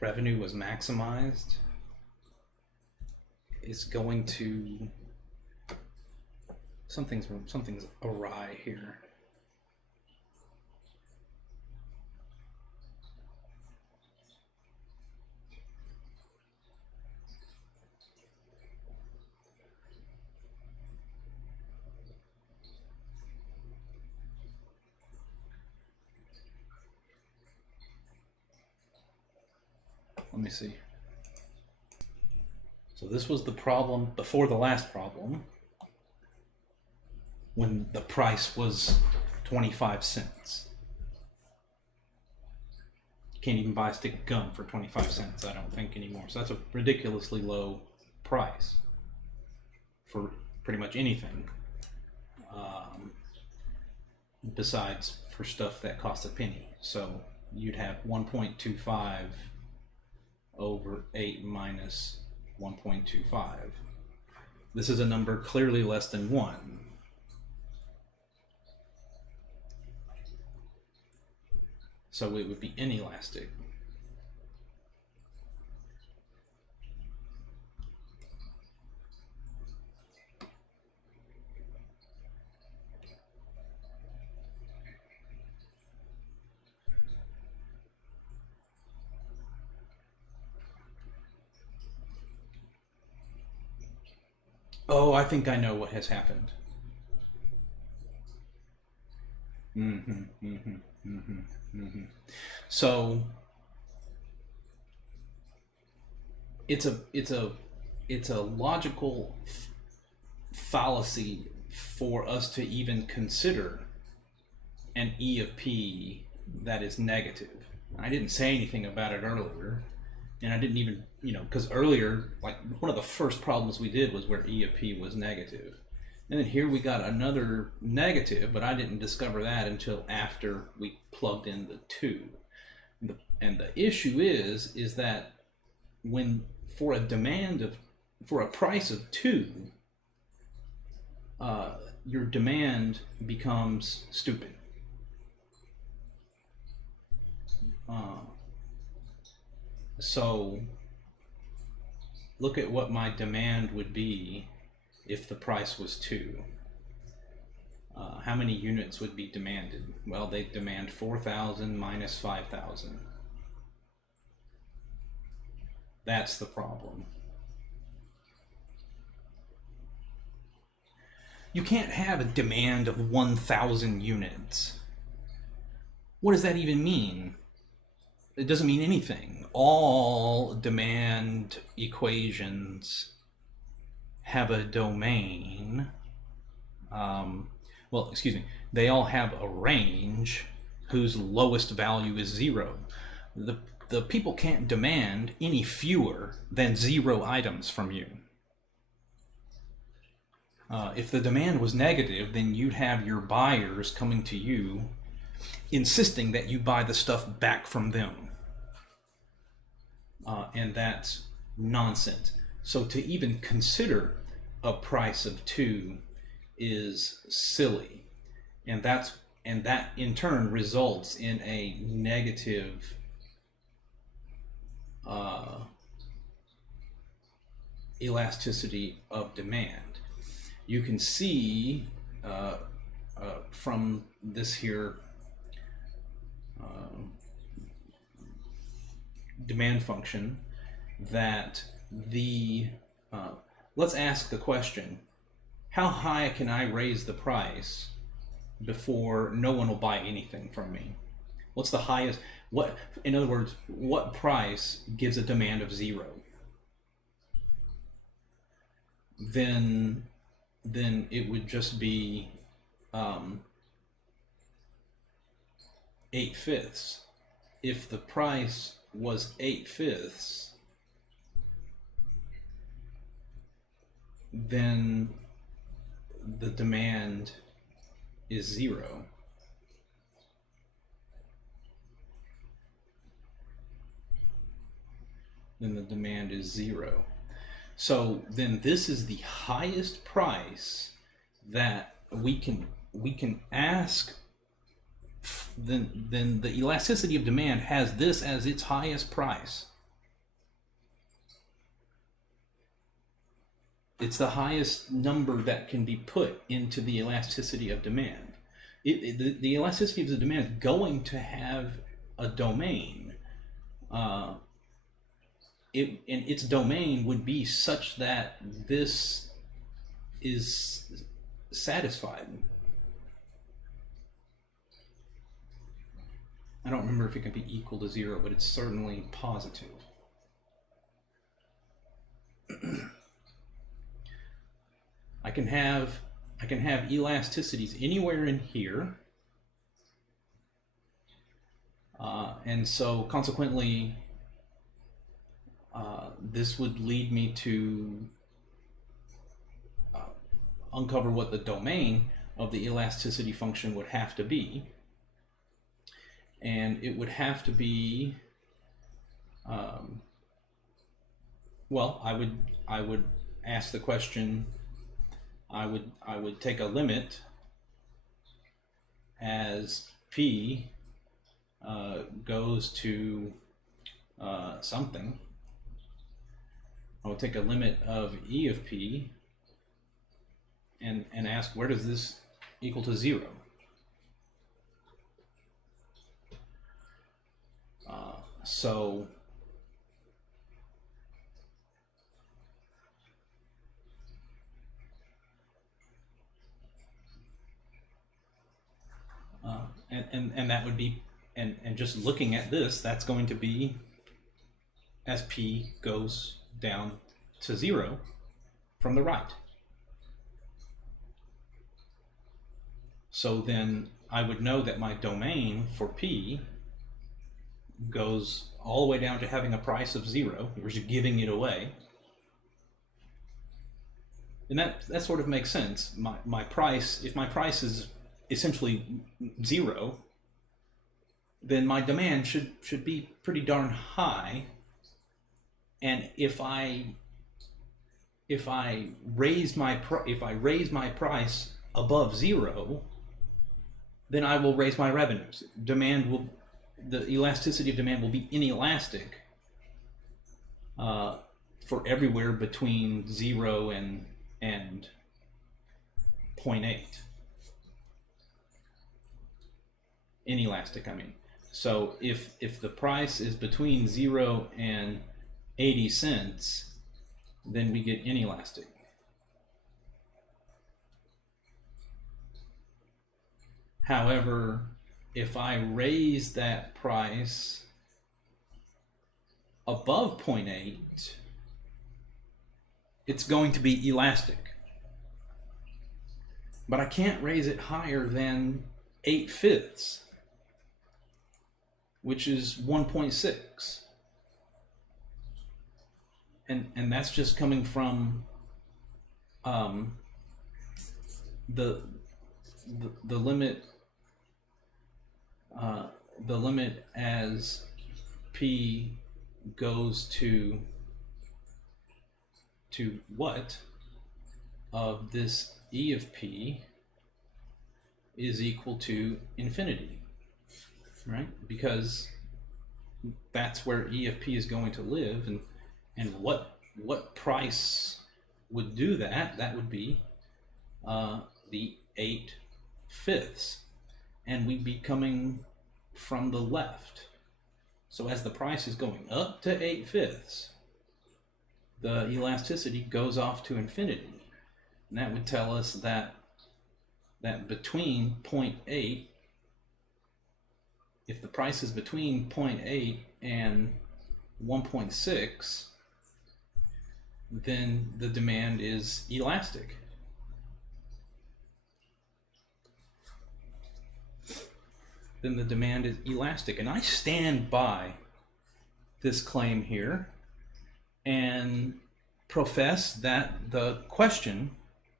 revenue was maximized is going to something's awry here. Let me see. So this was the problem before the last problem, when the price was 25 cents. You can't even buy a stick of gum for 25 cents, I don't think, anymore. So that's a ridiculously low price for pretty much anything, besides for stuff that costs a penny. So you'd have 1.25 over 8 minus 1.25. This is a number clearly less than 1. So it would be inelastic. Oh, I think I know what has happened. So it's a logical fallacy for us to even consider an E of P that is negative. I didn't say anything about it earlier, and I didn't even, because earlier, like, one of the first problems we did was where E of P was negative. And then here we got another negative, but I didn't discover that until after we plugged in the 2. And the issue is that when for a price of 2, your demand becomes stupid. So look at what my demand would be if the price was 2. How many units would be demanded? Well, they demand 4,000 minus 5,000. That's the problem. You can't have a demand of 1,000 units. What does that even mean? It doesn't mean anything. All demand equations have a domain. Well, excuse me. They all have a range whose lowest value is 0. The people can't demand any fewer than 0 items from you. If the demand was negative, then you'd have your buyers coming to you insisting that you buy the stuff back from them. And that's nonsense. So to even consider a price of 2 is silly. And that in turn results in a negative elasticity of demand. You can see from this here demand function that let's ask the question, how high can I raise the price before no one will buy anything from me? What's the highest? In other words, what price gives a demand of 0? Then it would just be 8/5. If the price was 8/5, then the demand is 0, then the demand is 0. So then this is the highest price that we can ask. Then the elasticity of demand has this as its highest price. It's the highest number that can be put into the elasticity of demand. The elasticity of the demand is going to have a domain. And its domain would be such that this is satisfied. I don't remember if it can be equal to 0, but it's certainly positive. I can have elasticities anywhere in here, and so consequently, this would lead me to uncover what the domain of the elasticity function would have to be, and it would have to be, well, I would ask the question. I would take a limit as p goes to something. I would take a limit of e of p and ask, where does this equal to 0? And that would be, and just looking at this, that's going to be as p goes down to 0 from the right. So then I would know that my domain for p goes all the way down to having a price of 0. We're just giving it away. And that sort of makes sense. My price, if my price is essentially 0, then my demand should be pretty darn high. And if I raise my price above 0, then I will raise my revenues. The elasticity of demand will be inelastic for everywhere between 0 and 0.8. Inelastic, I mean. So if the price is between 0 and 80 cents, then we get inelastic. However, if I raise that price above 0.8, it's going to be elastic. But I can't raise it higher than 8/5, which is 1.6. And that's just coming from the limit as p goes to what of this e of p is equal to infinity, right? Because that's where e of p is going to live, and what price would do that? That would be the 8/5, and we'd be coming from the left. So as the price is going up to 8/5, the elasticity goes off to infinity, and that would tell us that between 0.8, if the price is between 0.8 and 1.6, then the demand is elastic. Then the demand is elastic. And I stand by this claim here and profess that the question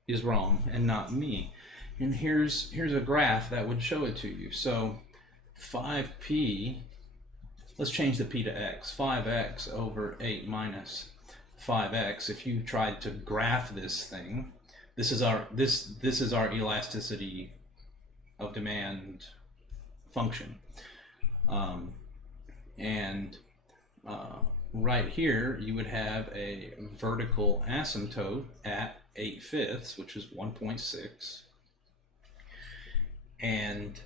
is wrong and not me. And here's a graph that would show it to you. So 5p, let's change the p to x. 5x over 8 minus 5x. If you tried to graph this thing, this is our elasticity of demand function. Right here, you would have a vertical asymptote at 8/5, which is 1.6, and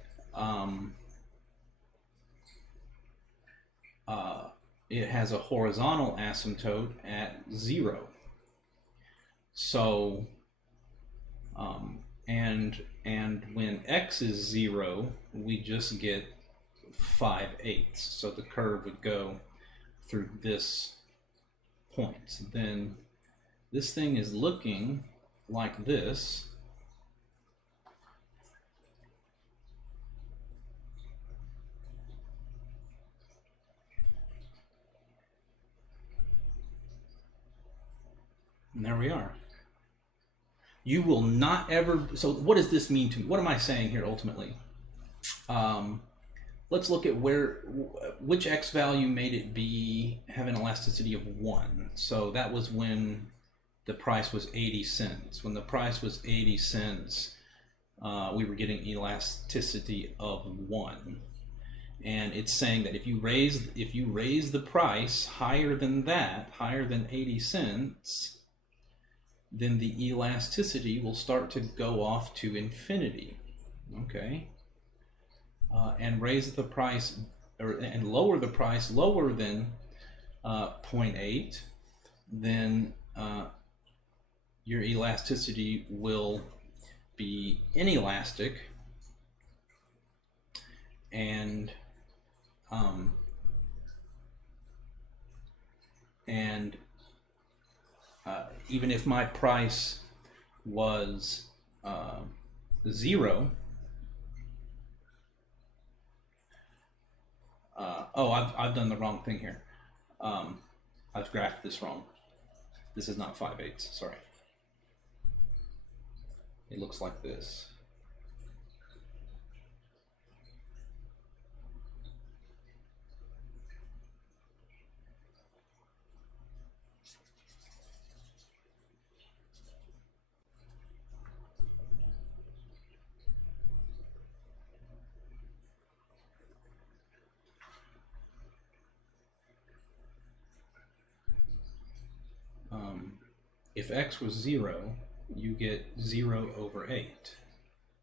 it has a horizontal asymptote at 0. So, and when x is 0, we just get 5/8. So the curve would go through this point. Then this thing is looking like this. And there we are. You will not ever, so what does this mean to me? What am I saying here ultimately? Let's look at which x value made it have an elasticity of 1. So that was when the price was 80 cents. When the price was 80 cents, we were getting elasticity of 1. And it's saying that if you raise the price higher than that, higher than 80 cents, then the elasticity will start to go off to infinity. Okay. And raise the price, and lower the price lower than 0.8, then your elasticity will be inelastic, and even if my price was 0, I've done the wrong thing here. I've graphed this wrong. This is not 5/8, sorry. It looks like this. If x was 0, you get 0 over 8.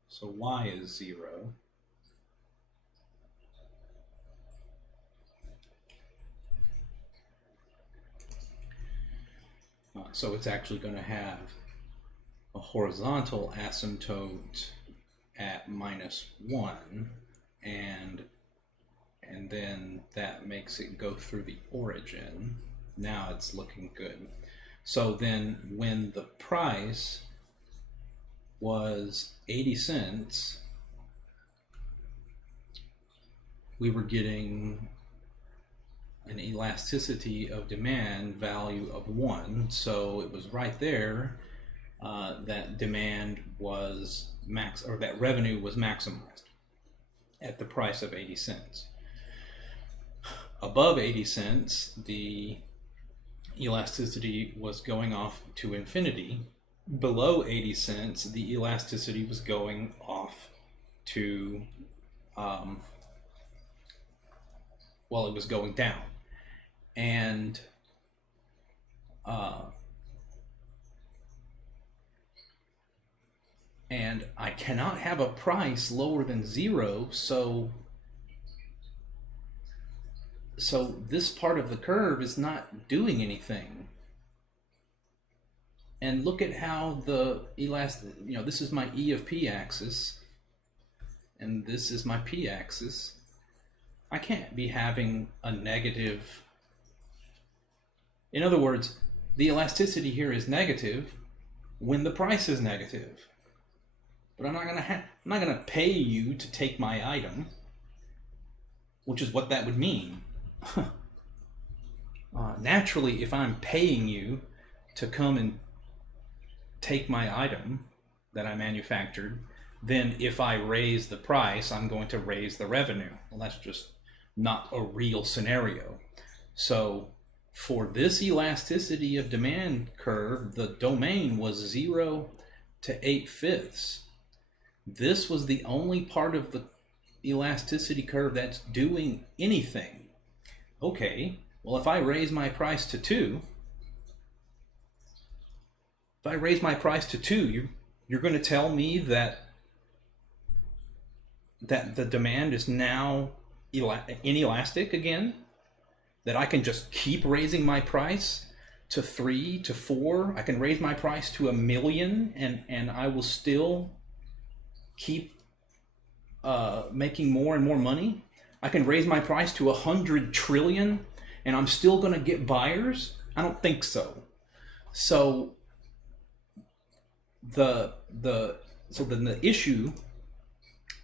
So y is 0. So it's actually going to have a horizontal asymptote at -1, and then that makes it go through the origin. Now it's looking good. So then when the price was 80 cents, we were getting an elasticity of demand value of 1. So it was right there that demand was that revenue was maximized at the price of 80 cents. Above 80 cents, the elasticity was going off to infinity. Below 80 cents, the elasticity was going off to, well, it was going down. And I cannot have a price lower than 0, so this part of the curve is not doing anything. And look at how the this is my E of P axis, and this is my P axis. I can't be having a negative. In other words, the elasticity here is negative when the price is negative. But I'm not gonna pay you to take my item, which is what that would mean. Naturally, if I'm paying you to come and take my item that I manufactured, then if I raise the price, I'm going to raise the revenue. Well, that's just not a real scenario. So for this elasticity of demand curve, the domain was 0 to 8/5. This was the only part of the elasticity curve that's doing anything. Okay, well, if I raise my price to 2, you're going to tell me that the demand is now inelastic again? That I can just keep raising my price to 3, to 4? I can raise my price to 1,000,000 and I will still keep making more and more money? I can raise my price to 100 trillion and I'm still going to get buyers? I don't think so. So then the issue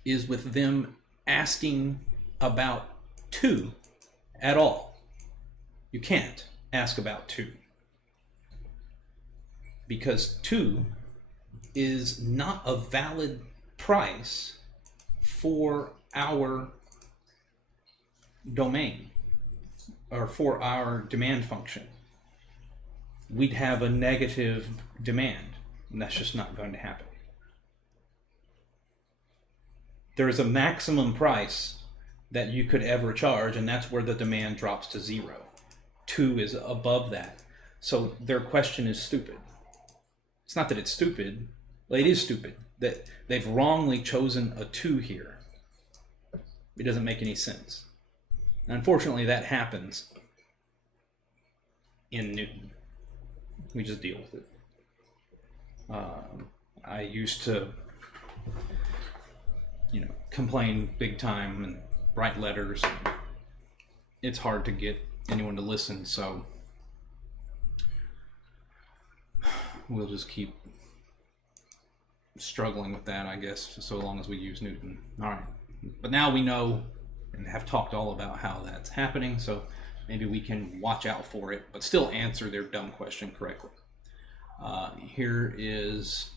is with them asking about 2 at all. You can't ask about 2 because 2 is not a valid price for our domain or for our demand function. We'd have a negative demand, and that's just not going to happen. There is a maximum price that you could ever charge, and that's where the demand drops to 0. 2 is above that. So their question is stupid. It's not that it's stupid. Well, it is stupid that they've wrongly chosen a 2 here. It doesn't make any sense. Unfortunately, that happens in Newton. We just deal with it. I used to, complain big time and write letters. It's hard to get anyone to listen, so we'll just keep struggling with that, I guess, so long as we use Newton. All right, but now we know and have talked all about how that's happening, so maybe we can watch out for it, but still answer their dumb question correctly. Here is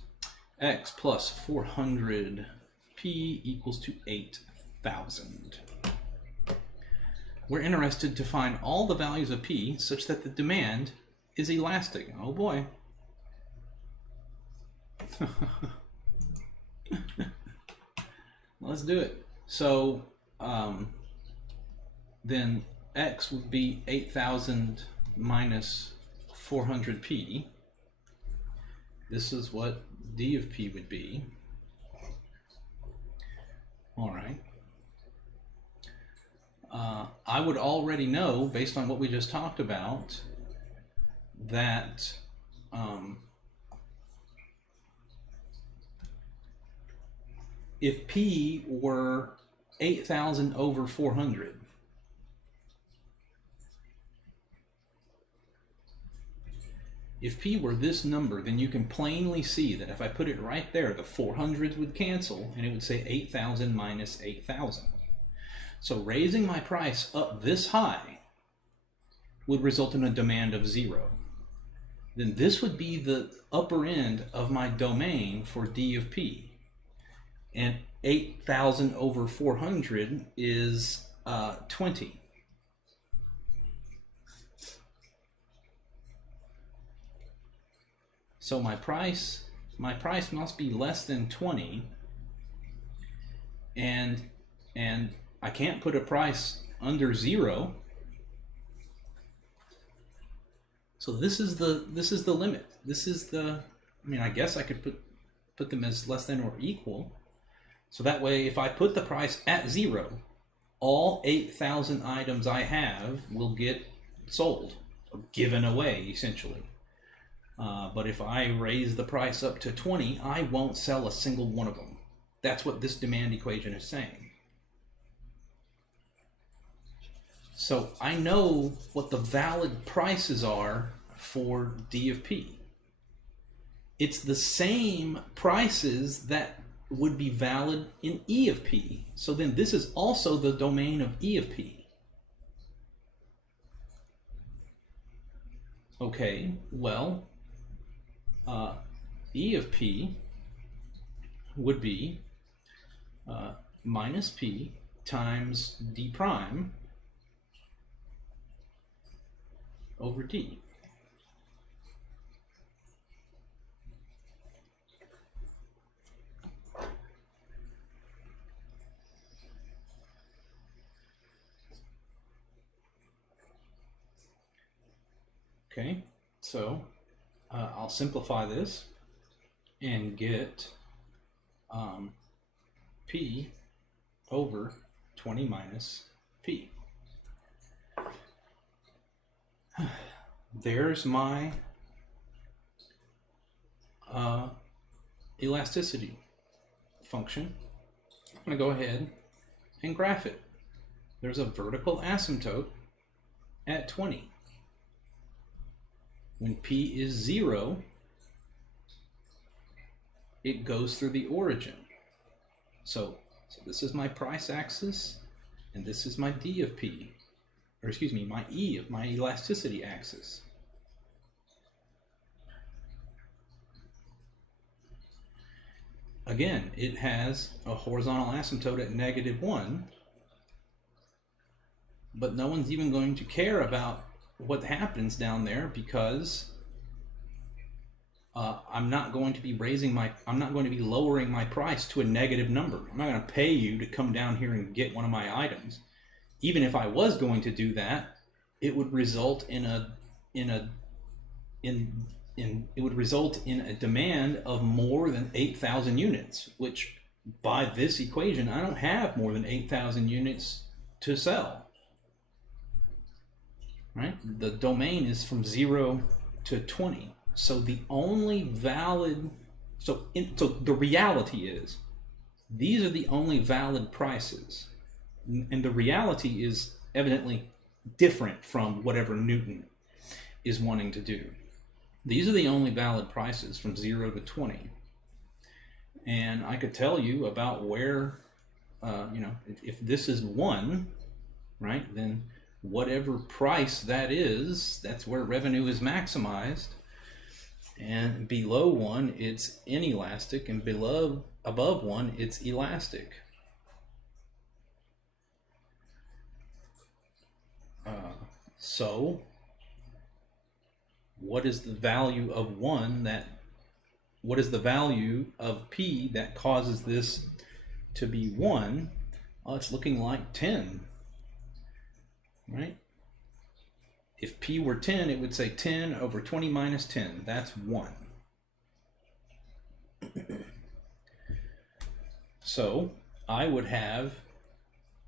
x plus 400 p equals to 8,000. We're interested to find all the values of p such that the demand is elastic. Oh boy. Let's do it. So then x would be 8,000 minus 400p. This is what d of p would be. All right. I would already know, based on what we just talked about, that if p were 8,000 over 400, if p were this number, then you can plainly see that if I put it right there, the 400s would cancel and it would say 8,000 minus 8,000. So raising my price up this high would result in a demand of 0. Then this would be the upper end of my domain for d of p. And 8,000 over 400 is 20. So my price must be less than 20, and I can't put a price under 0. So this is the limit. This is the, I guess I could put them as less than or equal. So that way, if I put the price at 0, all 8,000 items I have will get sold, or given away, essentially. But if I raise the price up to 20, I won't sell a single one of them. That's what this demand equation is saying. So I know what the valid prices are for d of p. It's the same prices that would be valid in e of p. So then this is also the domain of e of p. Okay, well, e of p would be minus P times D prime over D. Okay, so I'll simplify this and get P over 20 minus P. There's my elasticity function. I'm going to go ahead and graph it. There's a vertical asymptote at 20. When P is 0, it goes through the origin. So this is my price axis, and this is my D of P, or excuse me, my E of my elasticity axis. Again, it has a horizontal asymptote at -1, but no one's even going to care about what happens down there because I'm not going to be lowering my price to a negative number. I'm not going to pay you to come down here and get one of my items. Even if I was going to do that, it would result in a demand of more than 8,000 units, which by this equation, I don't have more than 8,000 units to sell. Right? The domain is from 0 to 20. So the only valid, so the reality is, these are the only valid prices. And the reality is evidently different from whatever Newton is wanting to do. These are the only valid prices from 0 to 20. And I could tell you about where, if this is 1, right, then whatever price that is, that's where revenue is maximized. And below 1, it's inelastic, and above 1, it's elastic. So what is the value of 1 what is the value of P that causes this to be 1? Well, it's looking like 10, right? If P were 10, it would say 10 over 20 minus 10. That's 1. So I would have,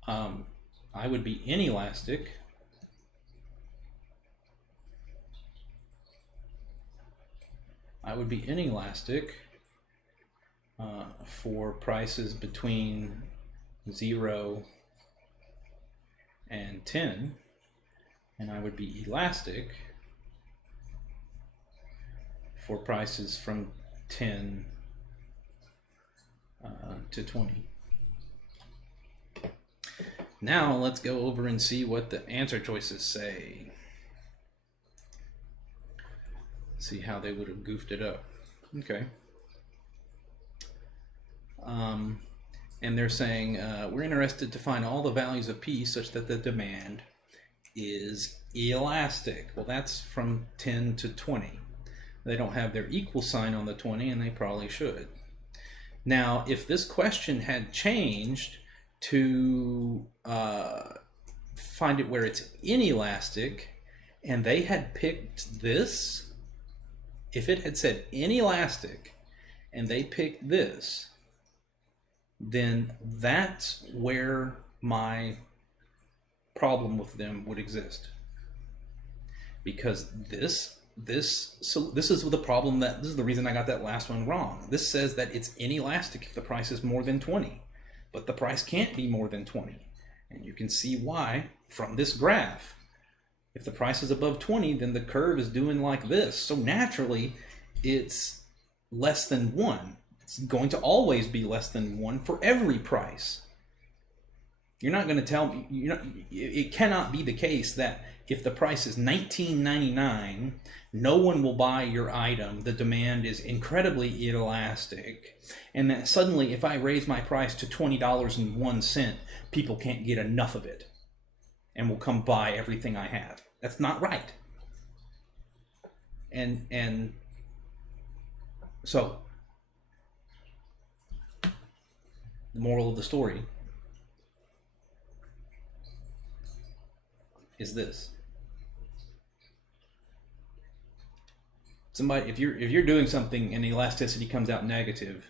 I would be inelastic for prices between 0 and 10, and I would be elastic for prices from 10 to 20. Now let's go over and see what the answer choices say. See how they would have goofed it up. Okay. And they're saying, we're interested to find all the values of P such that the demand is elastic. Well, that's from 10 to 20. They don't have their equal sign on the 20, and they probably should. Now, if this question had changed to find it where it's inelastic, and they had picked this, if it had said inelastic, and they picked this, then that's where my problem with them would exist. Because this is the problem, this is the reason I got that last one wrong. This says that it's inelastic if the price is more than 20, but the price can't be more than 20. And you can see why from this graph. If the price is above 20, then the curve is doing like this. So naturally, it's less than 1. It's going to always be less than 1 for every price. You're not going to tell me, it cannot be the case that if the price is $19.99, no one will buy your item, the demand is incredibly elastic, and that suddenly if I raise my price to $20.01, people can't get enough of it and will come buy everything I have. That's not right. And so the moral of the story is this: somebody, if you're doing something and the elasticity comes out negative,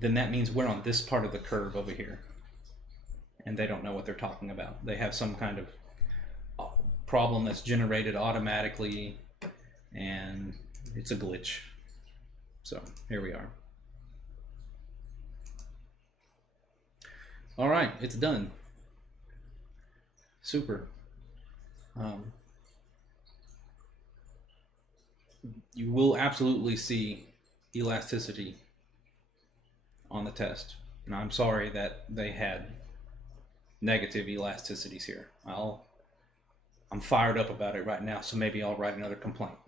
then that means we're on this part of the curve over here, and they don't know what they're talking about. They have some kind of problem that's generated automatically, and it's a glitch. So here we are. All right, it's done. Super. You will absolutely see elasticity on the test. And I'm sorry that they had negative elasticities here. I'm fired up about it right now, so maybe I'll write another complaint.